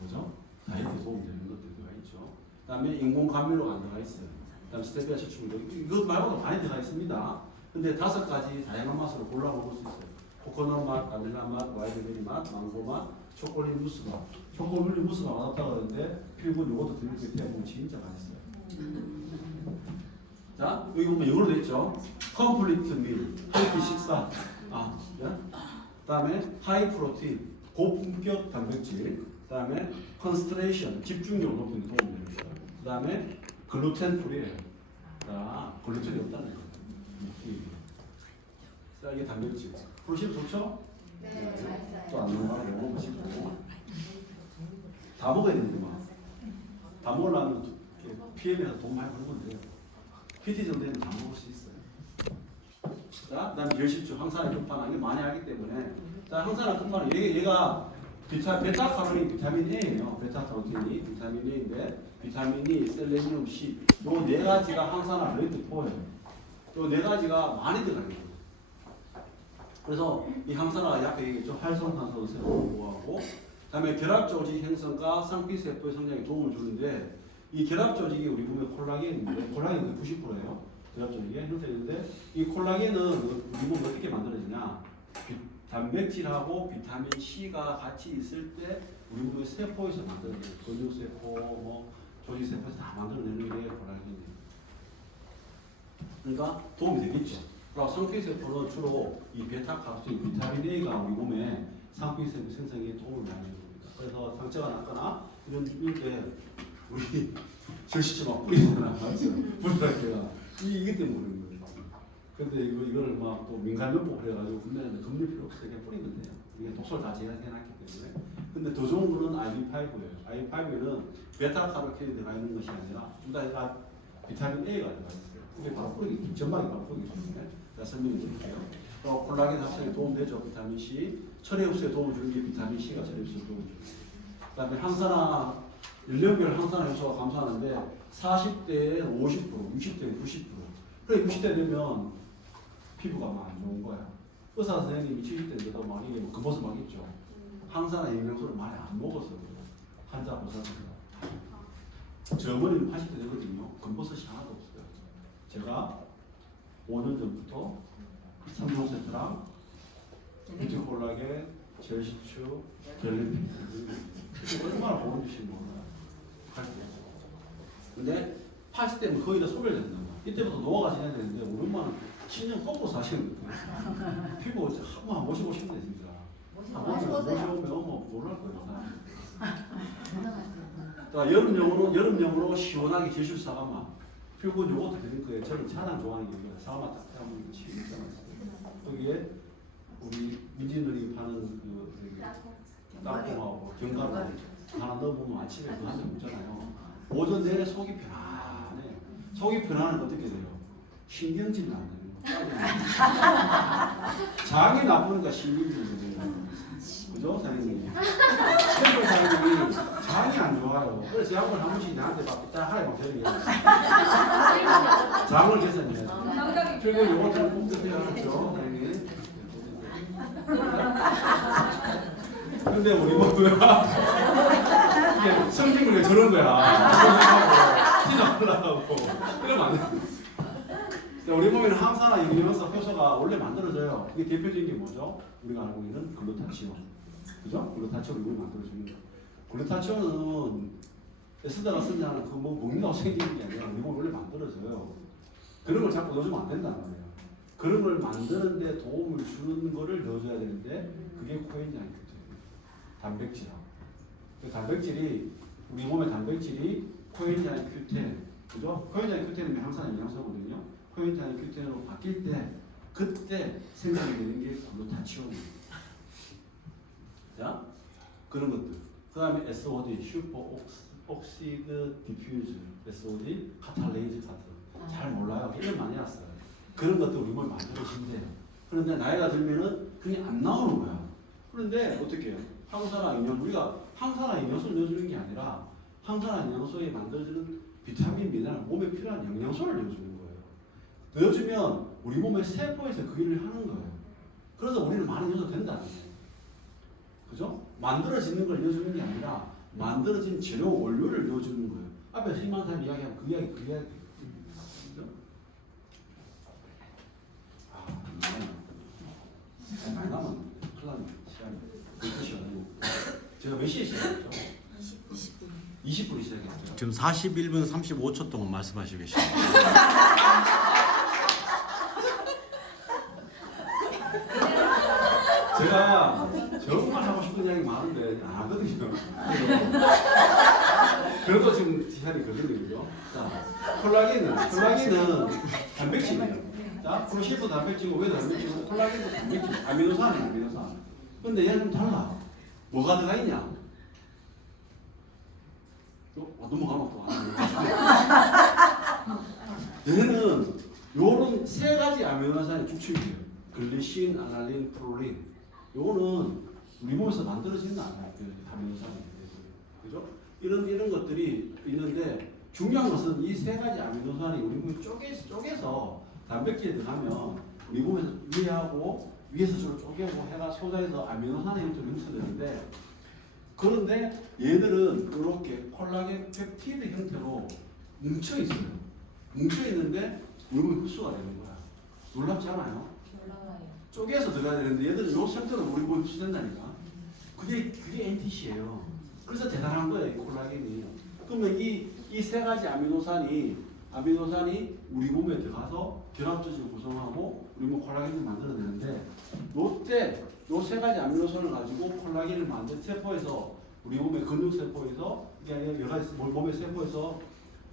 뭐죠? 다이어트에 도움되는 것들이 들어가 있죠. 그다음에 인공 감미료가 안 들어가 있어요. 그다음에 스테비아 추출물 이것 말고도 많이 들어가 있습니다. 근데 5가지 다양한 맛으로 골라 먹을 수 있어요. 코코넛 맛, 바닐라 맛, 와이드베리 맛, 망고 맛, 초콜릿 무스 맛. 초콜릿 무스가 맛없다고 하는데 필분 요것도 드릴 때 보면 진짜 맛있어요. 자, 여기 보면 이걸로 돼 있죠. 컴플리트 밀, 헬키 식사. 그다음에 하이 프로틴, 고품격 단백질. 그다음에 컨스트레이션, 집중력 높이는 도움이 됩니다. 그다음에 글루텐 프리예요. 자, 글루텐이 없다는 거예요. 자, 이게 단백질. 프로틴 좋죠? 네, 맛있어요. 또 안 넘어가고 맛있고. 다 먹어야 되는데 다 먹으려면 PM에서 돈 많이 벌면 돼요. PT 정도는 다 먹을 수 있어요. 자, 그다음 결실주, 항산화 급반항이 많이 하기 때문에 자, 항산화 급반항 얘가 베타카로틴 비타민 A예요. 베타카로틴이 비타민 A인데 비타민 E, 셀레니움, C 요 4가지가 항산화 블렌드 포예요. 요 4가지가 많이 들어가는 거예요. 그래서 이 항산화가 앞에 얘기했죠. 활성산소 세포를 보호하고 그다음에 결합 조직 형성과 상피세포의 성장에 도움을 주는데 이 결합 조직이 우리 몸에 콜라겐인데 콜라겐이 90%예요. 결합 조직이 형성되는데 이 콜라겐은 우리 몸에 어떻게 만들어지냐? 단백질하고 비타민 C가 같이 있을 때 우리 몸의 세포에서 만들어져요. 근육세포, 뭐 조직세포에서 다 만들어내는 게 콜라겐이에요. 그러니까 도움이 되겠죠. 그리고 상피세포는 주로 이 베타카로틴, 비타민 A가 우리 몸에 상피세포 생성에 도움을 많이 줍니다. 그래서 상처가 났거나 이런 게 우리 절시체 막 뿌리잖아, 맞죠? 불닭개가 이게 때문에 그런 거예요. 근데 이걸 막 또 민간요법을 해가지고 군대에는 금리 필요 없이 그냥 뿌리면 돼요. 이게 독소를 다 제거해놨기 때문에. 근데 더 좋은 거는 IV5예요. IV5는 베타카로틴이 들어가 있는 것이 아니라 둘 다 비타민 A가 들어가 있어요. 이게 바로 뿌리기, 전방이 바로 뿌리기 때문에 제가 설명해 드릴게요. 또 콜라겐 합성에 도움되죠. 비타민 C. 철의 흡수에 도움을 주는 게 비타민 C가 철의 흡수에 도움을 줍니다. 그다음에 항산화, 연령별 항산화 요소가 감소하는데 40대에 50%, 60대에 90%. 그래 60대 되면 피부가 막 안 좋은 거야. 의사 선생님이 70대인데도 막 이게 뭐 금보서 막 있죠. 항산화 영양소를 많이 안 먹어서 환자 보살펴니다. 저 어머니는 80대 되거든요. 금버섯이 하나도 없어요. 제가 5년 전부터 3종 세트랑 뷰티콜라겐, 젤시추, 젤리핀 얼마나 보는 주시는 몰라요. 근데 80대면 거의 다 소멸된다. 이때부터 노화가 진행해야 되는데 우리 엄마는 10년 거꾸로 사시는 거예요. 피부 한번 모시고 싶네 진짜. 한번 모시면 뭐 놀랄 거예요. 자, 여름용으로 시원하게 제출 사과맛. 피부 요것도 드릴 거예요. 저는 가장 좋아하는 게 이거예요. 사과맛 딱 하면 이거 진짜 맛있어요. 거기에 우리 민지들이 파는 그 땅콩하고 견과류 하나 넣어보면 아침에 그 한 잔 먹잖아요. 오전 내내 속이 편안해. 속이 편안한 거 어떻게 돼요? 신경질이 안 돼요. 장이 나쁘니까 신경질이 돼요. 그죠, 사장님? 사장님이 장이 안 좋아요. 그래서 약을 한 번씩 나한테 막 딱 하게 막 되는 게 장을 개선해야 돼요. 그리고 요거 꼭 드세요. 알았죠? 당연히. 근데 우리 모두가 이게 성질을 왜 저런 거야? 티나려고 이러면 안 돼. 우리 몸에는 항산화 유연성 효소가 원래 만들어져요. 이게 대표적인 게 뭐죠? 우리가 알고 있는 글루타치온. 그죠? 글루타치온을 우리 만들어주는 거. 글루타치온은 에스더라 쓴다는 그뭐 먹는다고 생기는 게 아니라 우리 몸 원래 만들어져요. 그런 걸 자꾸 넣어주면 안 된단 말이에요. 그런 걸 만드는데 도움을 주는 거를 넣어줘야 되는데 그게 코엔자임 큐텐, 단백질하고. 그 단백질이 우리 몸의 단백질이 코엔자임 큐텐, 그죠? 코엔자임 큐텐은 항상 영양소거든요. 코엔자임 큐텐으로 바뀔 때 그때 생성이 되는 게 글루타치온이에요. 자, 그런 것들. 그 다음에 SOD, 슈퍼 옥시드 디퓨즈, SOD, 카탈레이즈 같은. 잘 몰라요. 1년 많이 왔어요. 그런 것도 우리 몸에 만들어진대요. 그런데 나이가 들면은 그게 안 나오는 거야. 그런데 어떻게 해요? 항산화 영양소, 우리가 항산화 영양소를 넣어주는 게 아니라 항산화 영양소에 만들어지는 비타민, 미네랄, 몸에 필요한 영양소를 넣어주는 거예요. 넣어주면 우리 몸의 세포에서 그 일을 하는 거예요. 그래서 우리는 많은 요소 된다는 거예요. 그죠? 만들어지는 걸 넣어주는 게 아니라 만들어진 재료 원료를 넣어주는 거예요. 앞에 희망 사람 이야기하면 그 이야기. 그죠? 많이 남았네. 큰일 났네. 시간이. 12시간. 제가 몇 시에 시작했죠? 20분에 시작했어요. 지금 41분 35초 동안 말씀하시고 계십니다. 제가 정말 하고 싶은 이야기 많은데 안 하거든요. 그래도 지금 시간이 걸리거든요. 자, 콜라겐은 단백질이에요. 자, 프로시브 단백질이고 왜 단백질이고 콜라겐도 단백질, 아미노산이에요. 아미노산. 근데 얘는 좀 달라. 뭐가 들어가 있냐? 넘어가면 또 얘는 요런 세 가지 아미노산이 축출돼요. 글리신, 알랄린, 프롤린. 요거는 우리 몸에서 만들어지는 아미노산이. 그죠? 이런 것들이 있는데 중요한 것은 이 세 가지 아미노산이 우리 몸에 쪼개서 단백질에 들어가면 우리 몸에서 위하고 위에서 주로 쪼개고 해가 쏟아져서 아미노산의 형태로 형성되는데 그런데 얘들은 이렇게 콜라겐 펩티드 형태로 뭉쳐 있어요. 뭉쳐 있는데 우리 몸에 흡수가 되는 거야. 놀랍지 않아요? 쪼개서 들어가야 되는데 얘들은 이 상태로 우리 몸에 흡수된다니까. 그게 NTC예요. 그래서 대단한 거예요, 이 콜라겐이. 그러면 이 세 가지 아미노산이 우리 몸에 들어가서 결합조직을 구성하고 우리 몸 콜라겐을 만들어내는데 요 세 가지 아미노산을 가지고 콜라겐을 만든 세포에서 우리 몸의 근육 세포에서 여러 가지 몸의 세포에서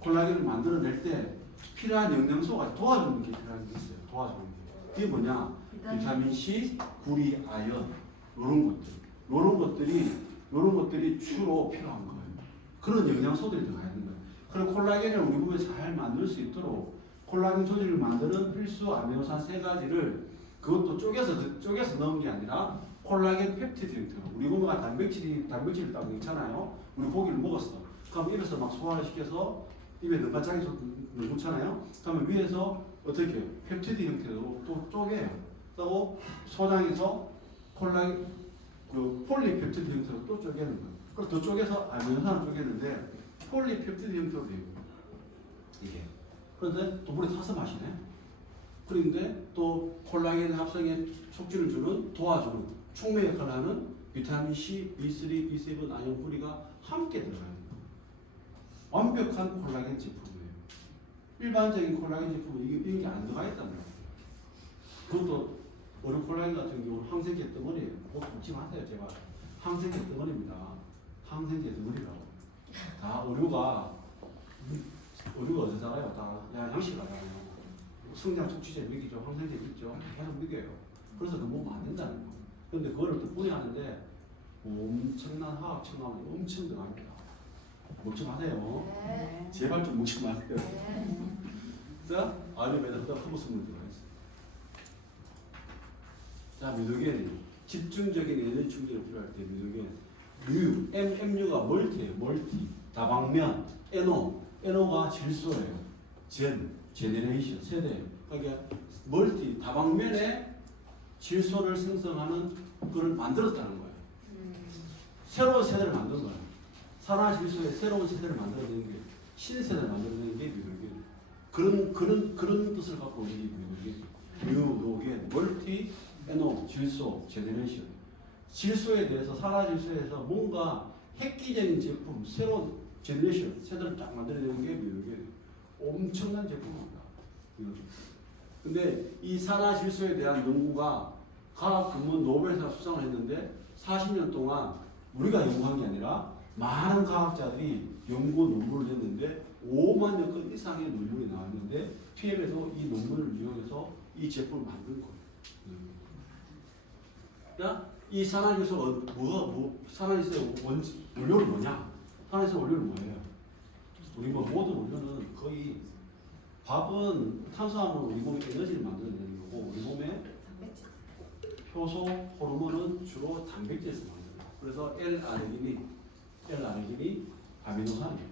콜라겐을 만들어낼 때 필요한 영양소가 도와주는 게 필요한 게 있어요. 도와주는 게. 그게 뭐냐? 비타민 C, 구리, 아연 이런 것들이 주로 필요한 거예요. 그런 영양소들이 들어가야 되는 거예요. 그리고 콜라겐을 우리 몸에 잘 만들 수 있도록 콜라겐 조직을 만드는 필수 아미노산 세 가지를 그것도 쪼개서 넣은 게 아니라 콜라겐 펩티드 형태로 우리 몸에 단백질을 딱 넣잖아요. 우리 고기를 먹었어. 그럼 입에서 막 소화를 시켜서 입에 능가짱에서 넣잖아요. 그러면 위에서 어떻게 해요? 펩티드 형태로 또 쪼개요. 또 소장에서 콜라겐 폴리펩티드 형태로 또 쪼개는 거예요. 그래서 더 쪼개서 아미노산을 쪼개는데 폴리펩티드 형태로 되고 이게. 그런데 또 물에 타서 마시네. 그런데 또 콜라겐 합성에 촉진을 주는 도와주는 촉매 역할을 하는 비타민 C, B3, B7, 아연, 구리가 함께 들어가요. 완벽한 콜라겐 제품이에요. 일반적인 콜라겐 제품은 이게 안 들어가 있단 말이에요. 그것도 어류 콜라겐 같은 경우는 항생제 덩어리예요. 꼭 먹지 마세요, 제발. 항생제 덩어리입니다. 항생제 덩어리라고. 다 어류가 어디서 살아요? 다 양식을 하잖아요. 성장 촉진제 먹이죠, 항생제 있죠, 계속 먹여요. 그래서 그 먹으면 안 된다는 거. 근데 그거를 또 분해하는데 엄청난 화학 첨가물이 엄청 들어갑니다. 먹지 마세요. 네. 제발 좀 먹지 마세요. 네. 자, 아유베다도 허브스물 들어가 있어요. 자, 미도겐이 집중적인 에너지 충전이 필요할 때 미도겐 Mu가 멀티예요. 멀티. 다방면 NO가 질소예요. 제네레이션 세대. 그러니까 멀티 다방면에 질소를 생성하는 그걸 만들었다는 거예요. 새로운 세대를 만든 거예요. 산화질소의 새로운 세대를 만들어내는 게 신세대를 만들어내는 게 뮤로겐. 그런 뜻을 갖고 있는 뮤로겐. 멀티 에노 질소 제네레이션. 질소에 대해서 산화질소에서 뭔가 획기적인 제품, 새로운 제네레이션 세대를 딱 만들어내는 게 뮤로겐. 엄청난 제품입니다. 근데 이 산화질소에 대한 연구가 과학 부문 노벨상 수상을 했는데 40년 동안 우리가 연구한 게 아니라 많은 과학자들이 연구 논문을 냈는데 5만여 건 이상의 논문이 나왔는데 TF에도 이 논문을 이용해서 이 제품을 만든 거예요. 그러니까 이 산화질소가 산화질소의 원료는 뭐냐? 산화질소 원료는 뭐예요? 우리 뭐 모든 원료는 거의 밥은 탄수화물 우리 몸에 에너지를 만들어내는 거고 우리 몸에 효소, 호르몬은 주로 단백질에서 만들어요. 그래서 L-아르기닌이 아미노산이에요.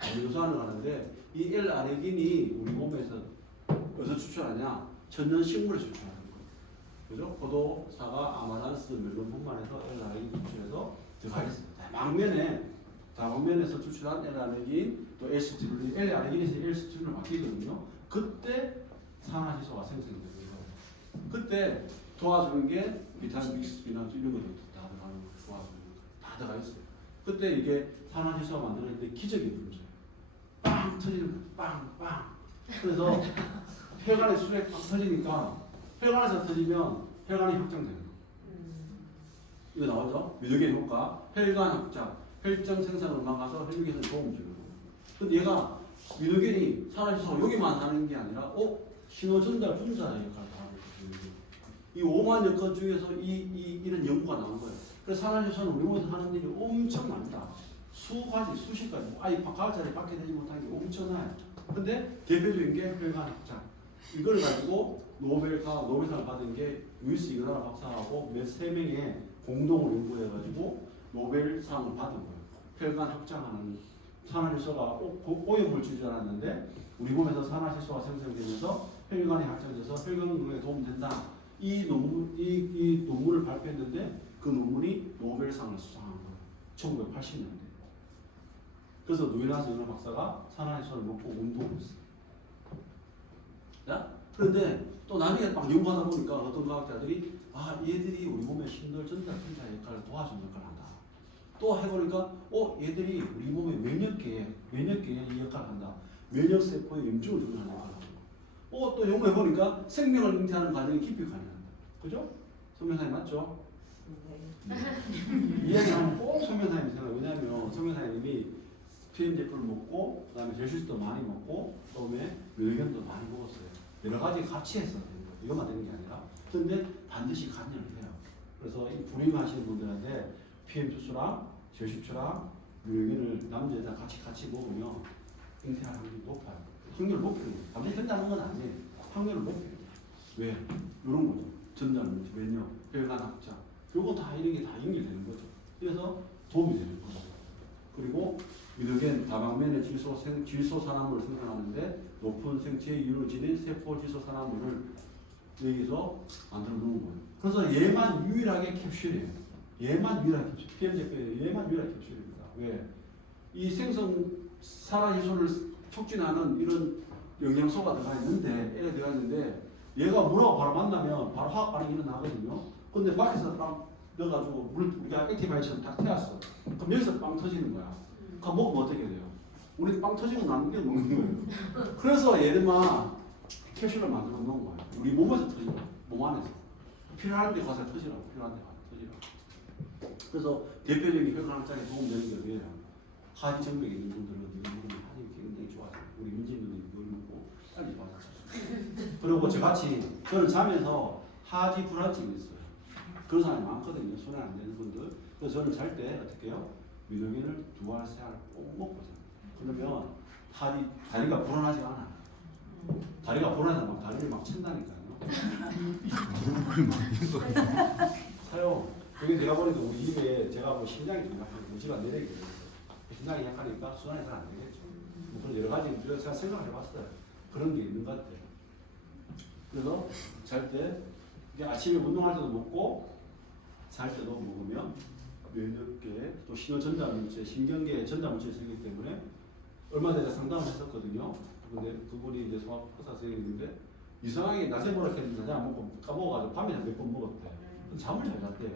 아미노산을 하는데 이 L-아르기닌이 우리 몸에서 어디서 추출하냐? 전년식물에서 추출하는 거예요. 그죠? 포도, 사과, 아마란스, 멜론뿐만 해서 L-아르기닌 추출해서 들어가 있어요. 다방면에서 추출한 L-아르기닌 또 L-시티룰린, L-아르기닌에서 L-시티룰린을 바뀌거든요. 그때 산화질소가 생성되는 거예요. 그때 도와주는 게 비타민 B6, 이런 것도 다 들어가는 거 도와주는 거 다 들어가 있어요. 그때 이게 산화질소가 만들어내는데 기적이 일어나요. 빵 터지는 빵. 그래서 혈관의 수액 빵 터지니까 혈관에서 터지면 혈관이 확장되는 거. 이거 나오죠? 뮤로겐 효과, 혈관 확장, 혈장 생산을 막아서 혈육에서 도움을 주는 거. 근데 얘가 뮤로겐이 산화질소가 여기만 하는 게 아니라 신호 전달 분자의 역할을 하고 있어요. 이 5만여 건 중에서 이런 연구가 나온 거예요. 그래서 산화질소는 우리 몸에서 하는 일이 엄청 많다. 수십 가지. 과학자들이 받게 되지 못한 게 엄청나요. 근데 대표적인 게 혈관 확장. 이걸 가지고 노벨상을 받은 게 루이스 이그나라 박사하고 몇 세 명의 공동으로 연구해가지고 노벨상을 받은 거예요. 혈관 확장하는 산화질소가 오염물질인 줄 알았는데 우리 몸에서 산화질소가 생성되면서 혈관이 확장돼서 혈관 운동에 도움된다. 이 논문을 발표했는데 그 논문이 노벨상을 수상한 거예요. 1980년대. 그래서 루이스 이그나라 박사가 산화질소를 먹고 운동을 했어요. 그런데 또 나중에 막 연구하다 보니까 어떤 과학자들이 얘들이 우리 몸에 신들 전달 분자 역할을 도와주는 역할을 한다. 또 해보니까 얘들이 우리 몸의 면역계에 이 역할을 한다. 면역세포의 염증을 조절하는 역할을 한다. 또 연구해보니까 생명을 잉태하는 과정이 깊이 관여한다. 그죠? 성명사님 맞죠? 이야기하면 꼭 성명사님 생각해요. 왜냐하면 성명사님이 PM 제품을 먹고 그다음에 젤시스도 많이 먹고 그다음에 뮤로겐도 많이 먹었어요. 여러 가지 같이 해서 이것만 되는 게 아니라 그런데 반드시 관여를 해요. 그래서 이 불임하시는 분들한테 PM 주스랑 젤시추랑 뮤로겐을 남자 여자 같이 먹으면 잉태할 확률이 높아요. 확률을 높여요. 완전히 된다는 건 아니에요. 확률을 높여요. 왜? 이런 거죠. 전달, 면역, 혈관 확장. 요거 다 이런 게 다 연결되는 거죠. 그래서 도움이 되는 거죠. 그리고 뮤로겐 다방면의 질소 산화물을 생산하는데 높은 생체 이율을 지닌 세포 질소 산화물을 여기서 만들어 놓은 거예요. 그래서 얘만 유일하게 캡슐이에요. 얘만 유일하게 캡슐. PM 제품에 얘만 유일하게 캡슐입니다. 왜? 이 산화질소를 촉진하는 이런 영양소가 들어가 있는데 얘가 물하고 바로 만나면 바로 화학 반응이 일어나거든요. 근데 밖에서 빵 넣어가지고 우리가 액티바이처럼 딱 태웠어. 그럼 여기서 빵 터지는 거야. 그럼 먹으면 어떻게 돼요? 우리 빵 터지고 나는 게 먹는 거예요. 그래서 얘들만 캡슐을 만들어 놓은 거예요. 우리 몸에서 터지고 몸 안에서 필요한 데 가서 터지라고. 그래서 대표적인 혈관 확장에 도움되는 게 뭐예요? 하지정맥 있는 분들은 이거 먹으면 한이 굉장히 좋아요. 우리 민지님은 이걸 먹고 빨리 좋아졌어요. 그리고 저는 자면서 하지 불안증이 있어요. 그런 사람이 많거든요. 손에 안 되는 분들. 그래서 저는 잘 때 어떻게 해요? 뮤로겐을 2알, 3알 꼭 먹고 자요. 그러면 다리가 불안하지가 않아요. 다리가 불안해서 막 다리를 막 친다니까요. 사요. 여기 내가 보니까 우리 입에 제가 뭐 심장이 좀 약하고 무지가 내리게 돼요. 심장이 약하니까 순환이 잘 안 되겠죠. 그런 여러 가지 제가 생각을 해봤어요. 그런 게 있는 것 같아요. 그래서 잘 때 아침에 운동할 때도 먹고 잘 때도 먹으면 면역계 또 신호전달물질, 신경계에 전달물질이 있기 때문에 얼마 전에 상담을 했었거든요. 근데 그분이 이제 소아 의사 선생님인데 이상하게 낮에 뭐라 했는데 낮에 안 먹고 까먹어가지고 밤에 몇 번 먹었대. 잠을 잘 잤대요.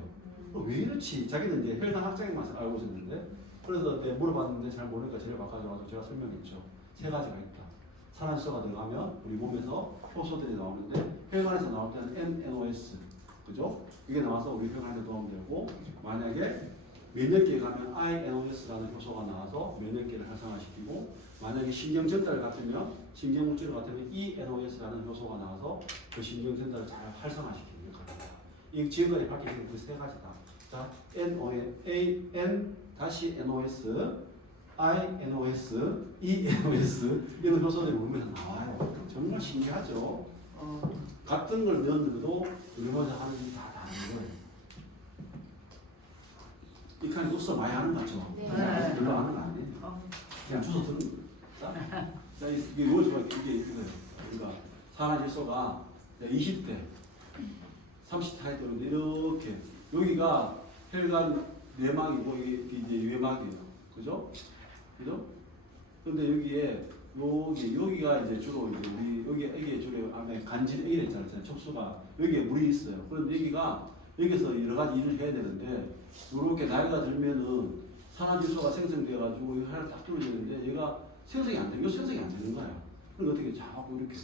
왜 이렇지? 자기는 이제 혈관 확장에만 알고 있었는데 그래서 내가 물어봤는데 잘 모르니까 저를 바꿔줘가지고 제가 설명했죠. 세 가지가 있다. 산화질소가 들어가면 우리 몸에서 효소들이 나오는데 혈관에서 나올 때는 NNOS 그죠? 이게 나와서 우리 혈관에 도움되고 만약에 면역계에 가면 INOS라는 효소가 나와서 면역계를 활성화시키고 만약에 신경 전달 같으면 신경물질 같으면 ENOS라는 효소가 나와서 그 신경 전달을 잘 활성화시키는 역할입니다. 이 지금까지 밝혀진 그 세 가지다. 자, N 다시 NOS, INOS, ENOS 이런 효소들이 몸에서 나와요. 정말 신기하죠. 같은 걸 넣었는데도 우리 몸에서 하는 일이 다 다른 거예요. 이 칸이 독서 많이 하는 거 같죠? 네. 별로 하는 거 아니에요. 그냥 주워 듣는 거예요. 자, 이게 무엇이고 이게 이거예요. 그러니까 산화질소가 20대, 30대에 되는데 이렇게 여기가 혈관 내막이고 이게 이제 외막이에요. 그죠? 그죠? 근데 여기가 이제 주로 이제 우리 여기에 주로 안에 간질 A를 있잖아요. 촉수가 여기에 물이 있어요. 그런데 여기서 여러 가지 일을 해야 되는데 이렇게 나이가 들면은 산화질소가 생성돼가지고 혈을 딱 뚫어지는데 얘가 생성이 안 돼. 이거 생성이 안 되는 거야. 그럼 어떻게 자꾸 이렇게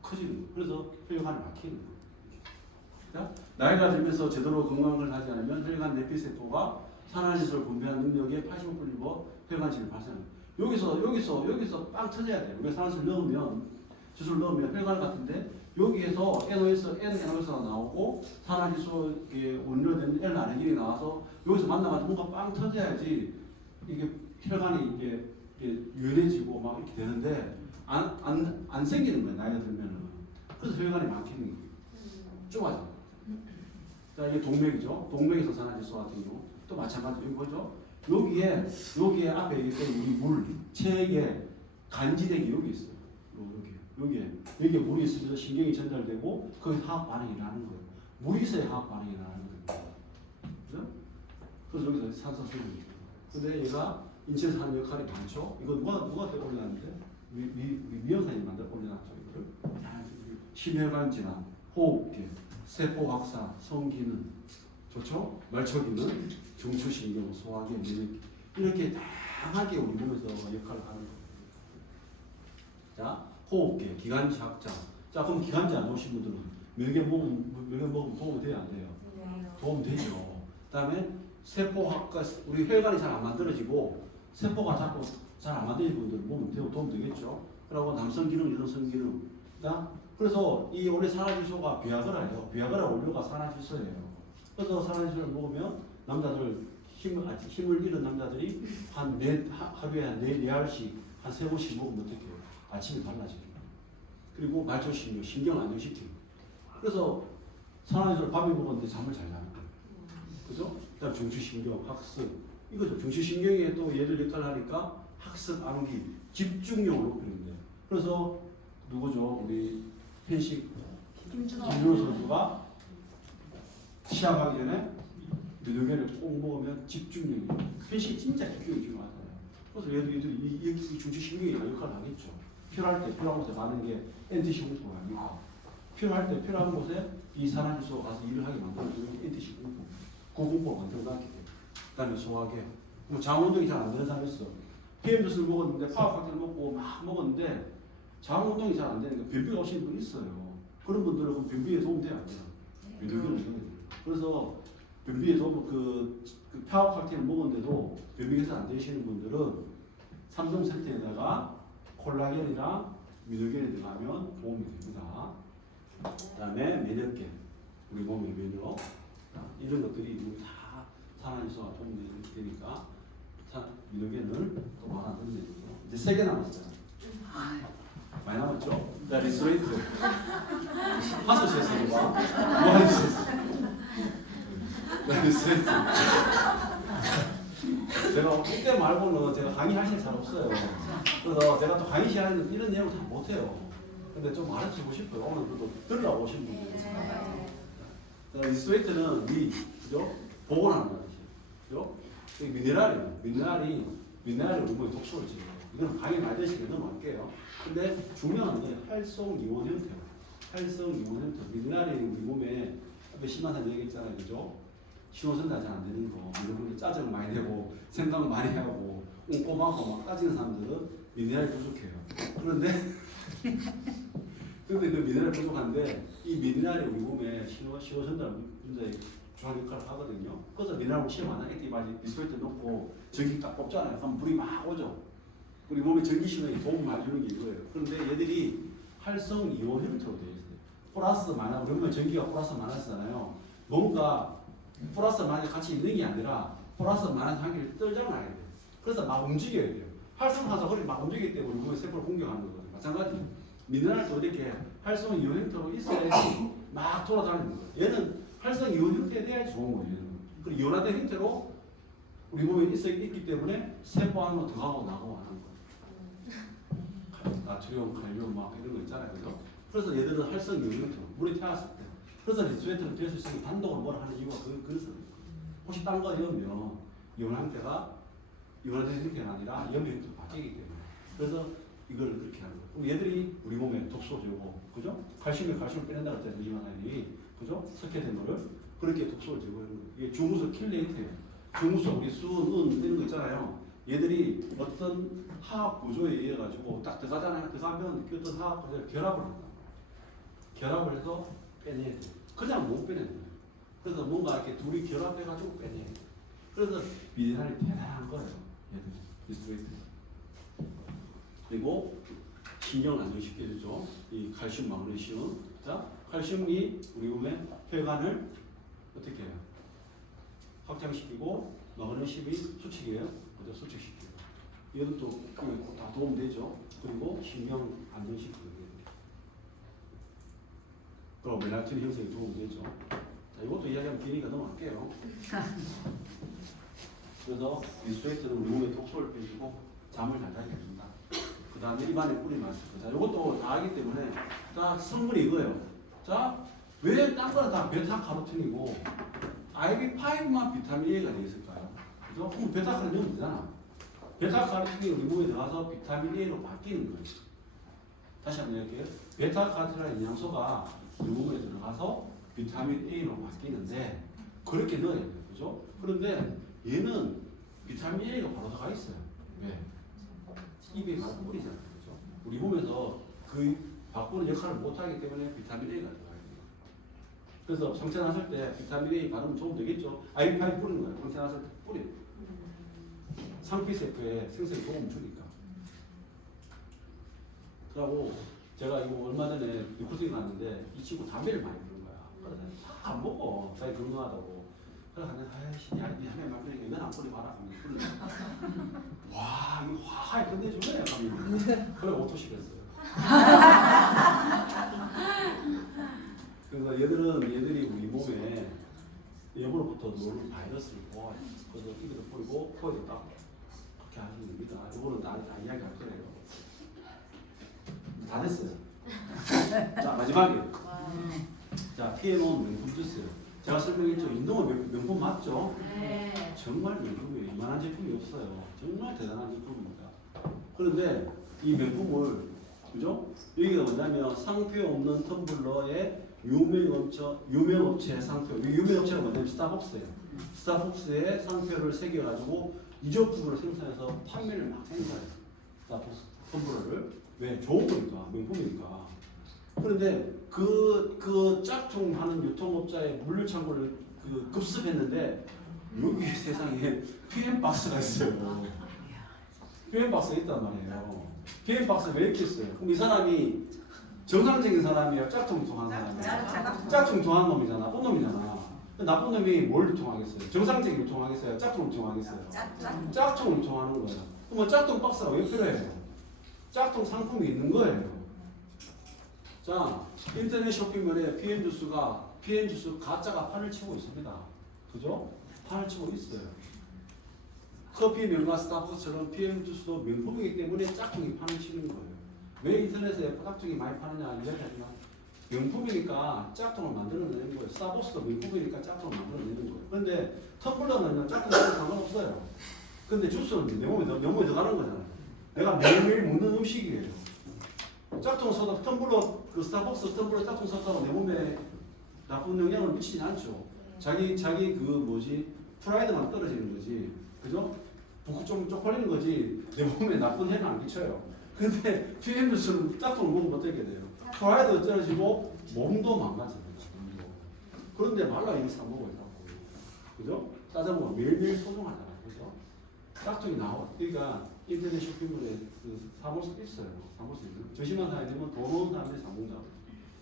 커지는 거야. 그래서 혈관이 막히는 거야. 자, 나이가 들면서 제대로 건강을 하지 않으면 혈관 내피세포가 산화질소를 분비하는 능력의 85%가 혈관질을 발생합니다. 여기서 빵 터져야 돼요. 여기 산화질을 넣으면 지수를 넣으면 혈관 같은데 여기에서 NNOS가 나오고 산화질소에 원료된 L아레닌이 나와서 여기서 만나가지고 뭔가 빵 터져야지 이게 혈관이 이게 유연해지고 막 이렇게 되는데 안 생기는 거예요. 나이가 들면은. 그래서 혈관이 막히는 거예요. 좁아져. 자, 이게 동맥이죠. 동맥에서 산화질소 같은 경우 또 마찬가지로 이거 보죠. 여기에 앞에 이렇게 우리 물, 체액에 간지대기 여기 있어요. 여기에 물이 있으면서 신경이 전달되고 거기 화학 반응이 일어나는 거예요. 물이 있어야 화학 반응이 일어나는 거예요. 그죠? 그래서 여기서 산소 수용이. 근데 얘가 인체에서 하는 역할이 많죠. 이거 누가 올려놨는데? 미연사님이 올려놨죠. 이거를. 심혈관 질환, 호흡기, 세포 확산, 성기능, 좋죠? 말초기능, 중추신경, 소화기, 면역기 이렇게 다양하게 우리 몸에서 역할을 하는 거예요. 자, 호흡기, 기관지 확장. 자, 그럼 기관지 안 좋으신 분들은 몇개 먹으면 도움이 돼요, 안 돼요? 도움 되죠. 그다음에 세포 확과 우리 혈관이 잘 안 만들어지고 세포가 자꾸 잘 안 만들어진 분들은 먹으면 도움 되겠죠. 그리고 남성 기능, 여성 기능. 자, 그래서 이 원래 산화질소가 비아그라예요. 비아그라 원료가 산화질소예요. 그래서 산화질소를 먹으면 남자들 힘을 잃은 남자들이 하루에 한 4알씩 한 3번씩 먹으면 어떻게 해요? 아침에 달라져요. 그리고 말초신경, 신경 안정시키고. 그래서 산화질소를 밤에 먹었는데 잠을 잘 자는 거예요. 그죠? 그다음 중추신경, 학습. 이거죠. 중추신경에 또 얘를 역할을 하니까 학습, 암기, 집중력을 높이는 거예요. 그래서 누구죠? 우리 펜식 김준호 선수가 시합하기 전에 면역계를 꼭 먹으면 집중력이 펜식이 진짜 집중력이 중요하잖아요. 그래서 얘들이 이 중추신경이 역할을 하겠죠. 필요할 때 필요한 곳에 가는 게 NTC 공포가 아닙니까? 필요할 때 필요한 곳에 이 산화질소가 가서 일을 하게 만들어주는 NTC 공포, 그 공포를 만들어놨기 때문에. 그 다음에 소화계, 장운동이 잘 안 되는 사람이 있어. PM 주스를 먹었는데 파워팍테를 먹고 막 먹었는데 장 운동이 잘 안 되니까 변비가 오시는 분 있어요. 그런 분들은 변비에 도움 돼야 안 돼요. 면역력을 줘야 돼요. 그래서 변비에 도움 그 파워 칵테일 먹었는데도 변비가 잘 안 되시는 분들은 3종 세트에다가 콜라겐이랑 미노겐이 들어가면 도움이 됩니다. 그다음에 면역계, 우리 몸의 면역 이런 것들이 다 산화질소가 도움이 되니까 미노겐을 또 하나 넣는 거죠. 이제 3개 남았어요. 많이 남았죠? 자, 리스레이트. 하소시에서 무한시에서. 리스레이트. 제가 이때 말고는 제가 강의할 시간이 잘 없어요. 그래서 제가 또 강의 시간에 이런 내용을 다 못해요. 근데 좀 알려주고 싶어요. 오늘 또 들으라고 오신 분들. 리스웨이트는 그죠? 복원하는 거지. 그죠? 미네랄이 우리 몸에 독소를 지어요. 이건 강의 많이 드시면 넘어갈게요. 근데 중요한 게 활성 이온 형태예요. 활성 이온 형태. 미네랄이 우리 몸에 앞에 심한한 얘기 있잖아요. 그죠? 신호전달 잘 안 되는 거, 여러분들 짜증 많이 내고 생각 많이 하고 꼼꼼하고 막 따지는 사람들은 미네랄이 부족해요. 그런데 그 미네랄이 부족한데 이 미네랄이 우리 몸에 신호전달 문제에 중요한 역할을 하거든요. 그래서 미네랄 시험 안 하게 바지 리스웨이트 놓고 전기 딱 뽑잖아요. 그럼 물이 막 오죠. 우리 몸의 전기 신호에 도움 많이 주는 게 이거예요. 그런데 얘들이 활성 이온 형태로 되어 있어요. 플러스 마이너스, 우리 몸에 전기가 플러스 마이너스잖아요. 뭔가 플러스 마이너스 같이 있는 게 아니라 플러스 마이너스 한 개를 떨잖아야 돼요. 그래서 막 움직여야 돼요. 활성화사 허리 막 움직이기 때문에 우리 몸의 세포를 공격하는 거거든요. 마찬가지 미네랄도 이렇게 활성 이온 형태로 있어야지 막 돌아다니는 거예요. 얘는 활성 이온 형태에 대해 좋은 거예요. 얘는. 그리고 이온화된 형태로 우리 몸에 있기 때문에 세포 안으로 들어가고 나가고 하는 거예요. 나트륨, 칼륨 막 이런 거 있잖아요. 그죠? 그래서 얘들은 활성 이온 형태로 물에 태웠을 때 그래서 리스웨이트는 될 수 있으면 단독으로 뭘 하는 이유가 그래서 혹시 딴 거 넣으면 이온 형태가 이온화된 형태가 아니라 염 형태로 바뀌기 때문에 그래서 이걸 그렇게 하는 거예요. 그럼 얘들이 우리 몸에 독소 주고 그죠? 칼슘을 빼낸다고 했잖아요. 이온화단이 그죠? 석회된 거를 그렇게 독소를 주고 이게 중우소 킬레이트예요. 중우소 우리 수은 이런 거 있잖아요. 얘들이 어떤 화학 구조에 의해 가지고 딱 들어가잖아요. 들어가면 그 어떤 화학 구조에 결합을 한다. 결합을 해서 빼내야 돼. 그냥 못 빼내는 거예요. 그래서 뭔가 이렇게 둘이 결합해가지고 빼내야 돼. 그래서 미네랄이 대단한 거예요. 얘들 리스웨이트. 그리고 신경을 안정시켜주죠. 이 칼슘, 마그네슘. 자, 칼슘이 우리 몸의 혈관을 어떻게 해요? 확장시키고 마그네슘이 수축이에요. 그죠? 수축시키고. 얘도 또 다 도움되죠. 그리고 신경 안정시키고. 그럼 멜라토닌 형성에 도움이 되죠. 자, 이것도 이야기하면 기니까 넘어갈게요. 그래서 리스웨이트는 우리 몸에 독소를 빼주고 잠을 잘 자게 해준다. 그 다음에 입안에 꿀이 맛있고. 자, 이것도 다 하기 때문에 자, 성분이 이거예요. 자, 왜 딴 거는 다 베타카로틴이고 IB5만 비타민 A가 되어 있을까요? 그죠? 그럼 베타카로틴 넣으면 되잖아. 베타카로틴이 우리 몸에 들어가서 비타민 A로 바뀌는 거예요. 다시 한번 얘기할게요. 베타카로틴이라는 영양소가 우리 몸에 들어가서 비타민 A로 바뀌는데 그렇게 넣어야 돼요. 그죠? 그런데 얘는 비타민 A가 바로 들어가 있어요. 왜? 입에 바로 뿌리잖아요. 그죠? 우리 몸에서 그 바꾸는 역할을 못하기 때문에 비타민 A가 들어가야 돼요. 그래서 상처 났을 때 비타민 A 바르면 좀 되겠죠? 아이파이 뿌리는 거예요. 상처 났을 때 뿌려. 상피세포에 생성에 도움 주니까. 그러고 제가 이거 얼마 전에 리포팅이 났는데 이 친구 담배를 많이 피는 거야. 그래서 안 먹어. 자기 건강하다고. 그래서 아이씨, 야, 니 한명 말리니까 이건 안 뿌리 봐라. 와, 이거 화하게 끝내주네. 그래, 오토시켰어요. 그래서 얘들이 우리 몸에 예부로부터 노는 바이러스를 보아요. 그래서 입에도 뿌리고 코에도 딱 그렇게 하시면 됩니다. 이거는 다 이야기할 거예요. 다 됐어요. 자, 마지막에. 자, 피해놓은 명품 주스. 제가 설명했죠. 인동은 명품 맞죠? 네. 정말 명품이에요. 이만한 제품이 없어요. 정말 대단한 제품입니다. 그런데 이 명품을, 그죠? 여기가 뭐냐면 상표 없는 텀블러의 유명업체 상표. 유명업체가 뭐냐면 스타벅스예요. 스타벅스의 상표를 새겨가지고 이조품을 생산해서 판매를 막 하는 거예요. 스타벅스 텀블러를. 왜? 좋은 거니까, 명품이니까. 그런데 그 짝퉁하는 유통업자의 물류창고를 급습했는데 여기 세상에 PM박스가 있어요. PM박스가 있단 말이에요. PM박스 왜 이렇게 있어요? 그럼 이 사람이 정상적인 사람이에요? 짝퉁 유통하는 사람이에요? 짝퉁 유통하는 놈이잖아. 나쁜 놈이잖아. 나쁜 놈이 뭘 유통하겠어요? 정상적인 유통하겠어요? 짝퉁 유통하겠어요? 짝퉁 유통하는 거예요. 그럼 짝퉁 박스가 왜 필요해요? 짝퉁 상품이 있는 거예요. 자, 인터넷 쇼핑몰에 PN주스 가짜가 판을 치고 있습니다. 그죠? 판을 치고 있어요. 커피 명가 스타벅스처럼 PM 주스도 명품이기 때문에 짝퉁이 파는 치는 거예요. 왜 인터넷에 짝퉁이 많이 파느냐 이야기하지만 명품이니까 짝퉁을 만들어내는 거예요. 스타벅스도 명품이니까 짝퉁을 만들어내는 거예요. 근데 텀블러는 짝퉁하고 상관없어요. 근데 주스는 내 몸에 들어가는 거잖아요. 내가 매일매일 먹는 음식이에요. 짝퉁 써도 텀블러 그 스타벅스 텀블러 짝퉁 썼다고 내 몸에 나쁜 영향을 미치지 않죠. 자기 그 뭐지 프라이드만 떨어지는 거지, 그죠? 붓고 좀 쪽팔리는 거지 내 몸에 나쁜 해는 안 끼쳐요. 근데 PM 주스는 짝퉁을 먹으면 어떻게 돼요? 프라이드 떨어지고 몸도 망가져요. 몸도. 그런데 말라 이미 사 먹어요, 그죠? 따져보면 매일매일 소중하잖아요, 그죠? 짝퉁이 나와. 그러니까 인터넷 쇼핑몰에 그 사볼 수 있어요. 사볼 수 있는. 저심한 사람이 되면 돈 없는 사람들이 사 먹는다고.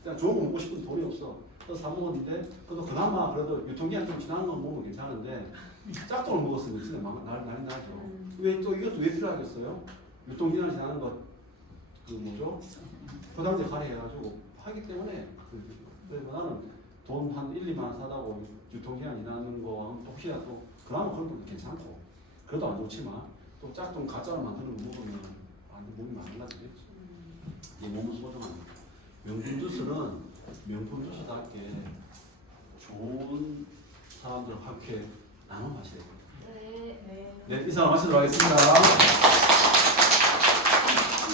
그냥 좋은 거 먹고 싶은 돈이 없어. 그래서 사 먹었는데 그래도 그나마 그래도 유통기한 좀 지난 건 먹으면 괜찮은데 짝퉁을 먹었으면 진짜 난리 나죠. 왜 또 이것도 왜 필요하겠어요? 유통기한 지나는 것 그 뭐죠? 포장재 할애해가지고 하기 때문에 그래서 나는 돈 한 1, 2만 원 사다고 유통기한 지나는 거 혹시나 또 그나마 그런 것도 괜찮고 그래도 안 좋지만 또 짝퉁 가짜로 만드는 거 먹으면 몸이 망가지겠죠. 이게 몸은 소중한 명품 주스는 명품 주스답게 좋은 사람들과 함께 나눠 마셔야 돼요. 네, 이 사람 마치도록 하겠습니다.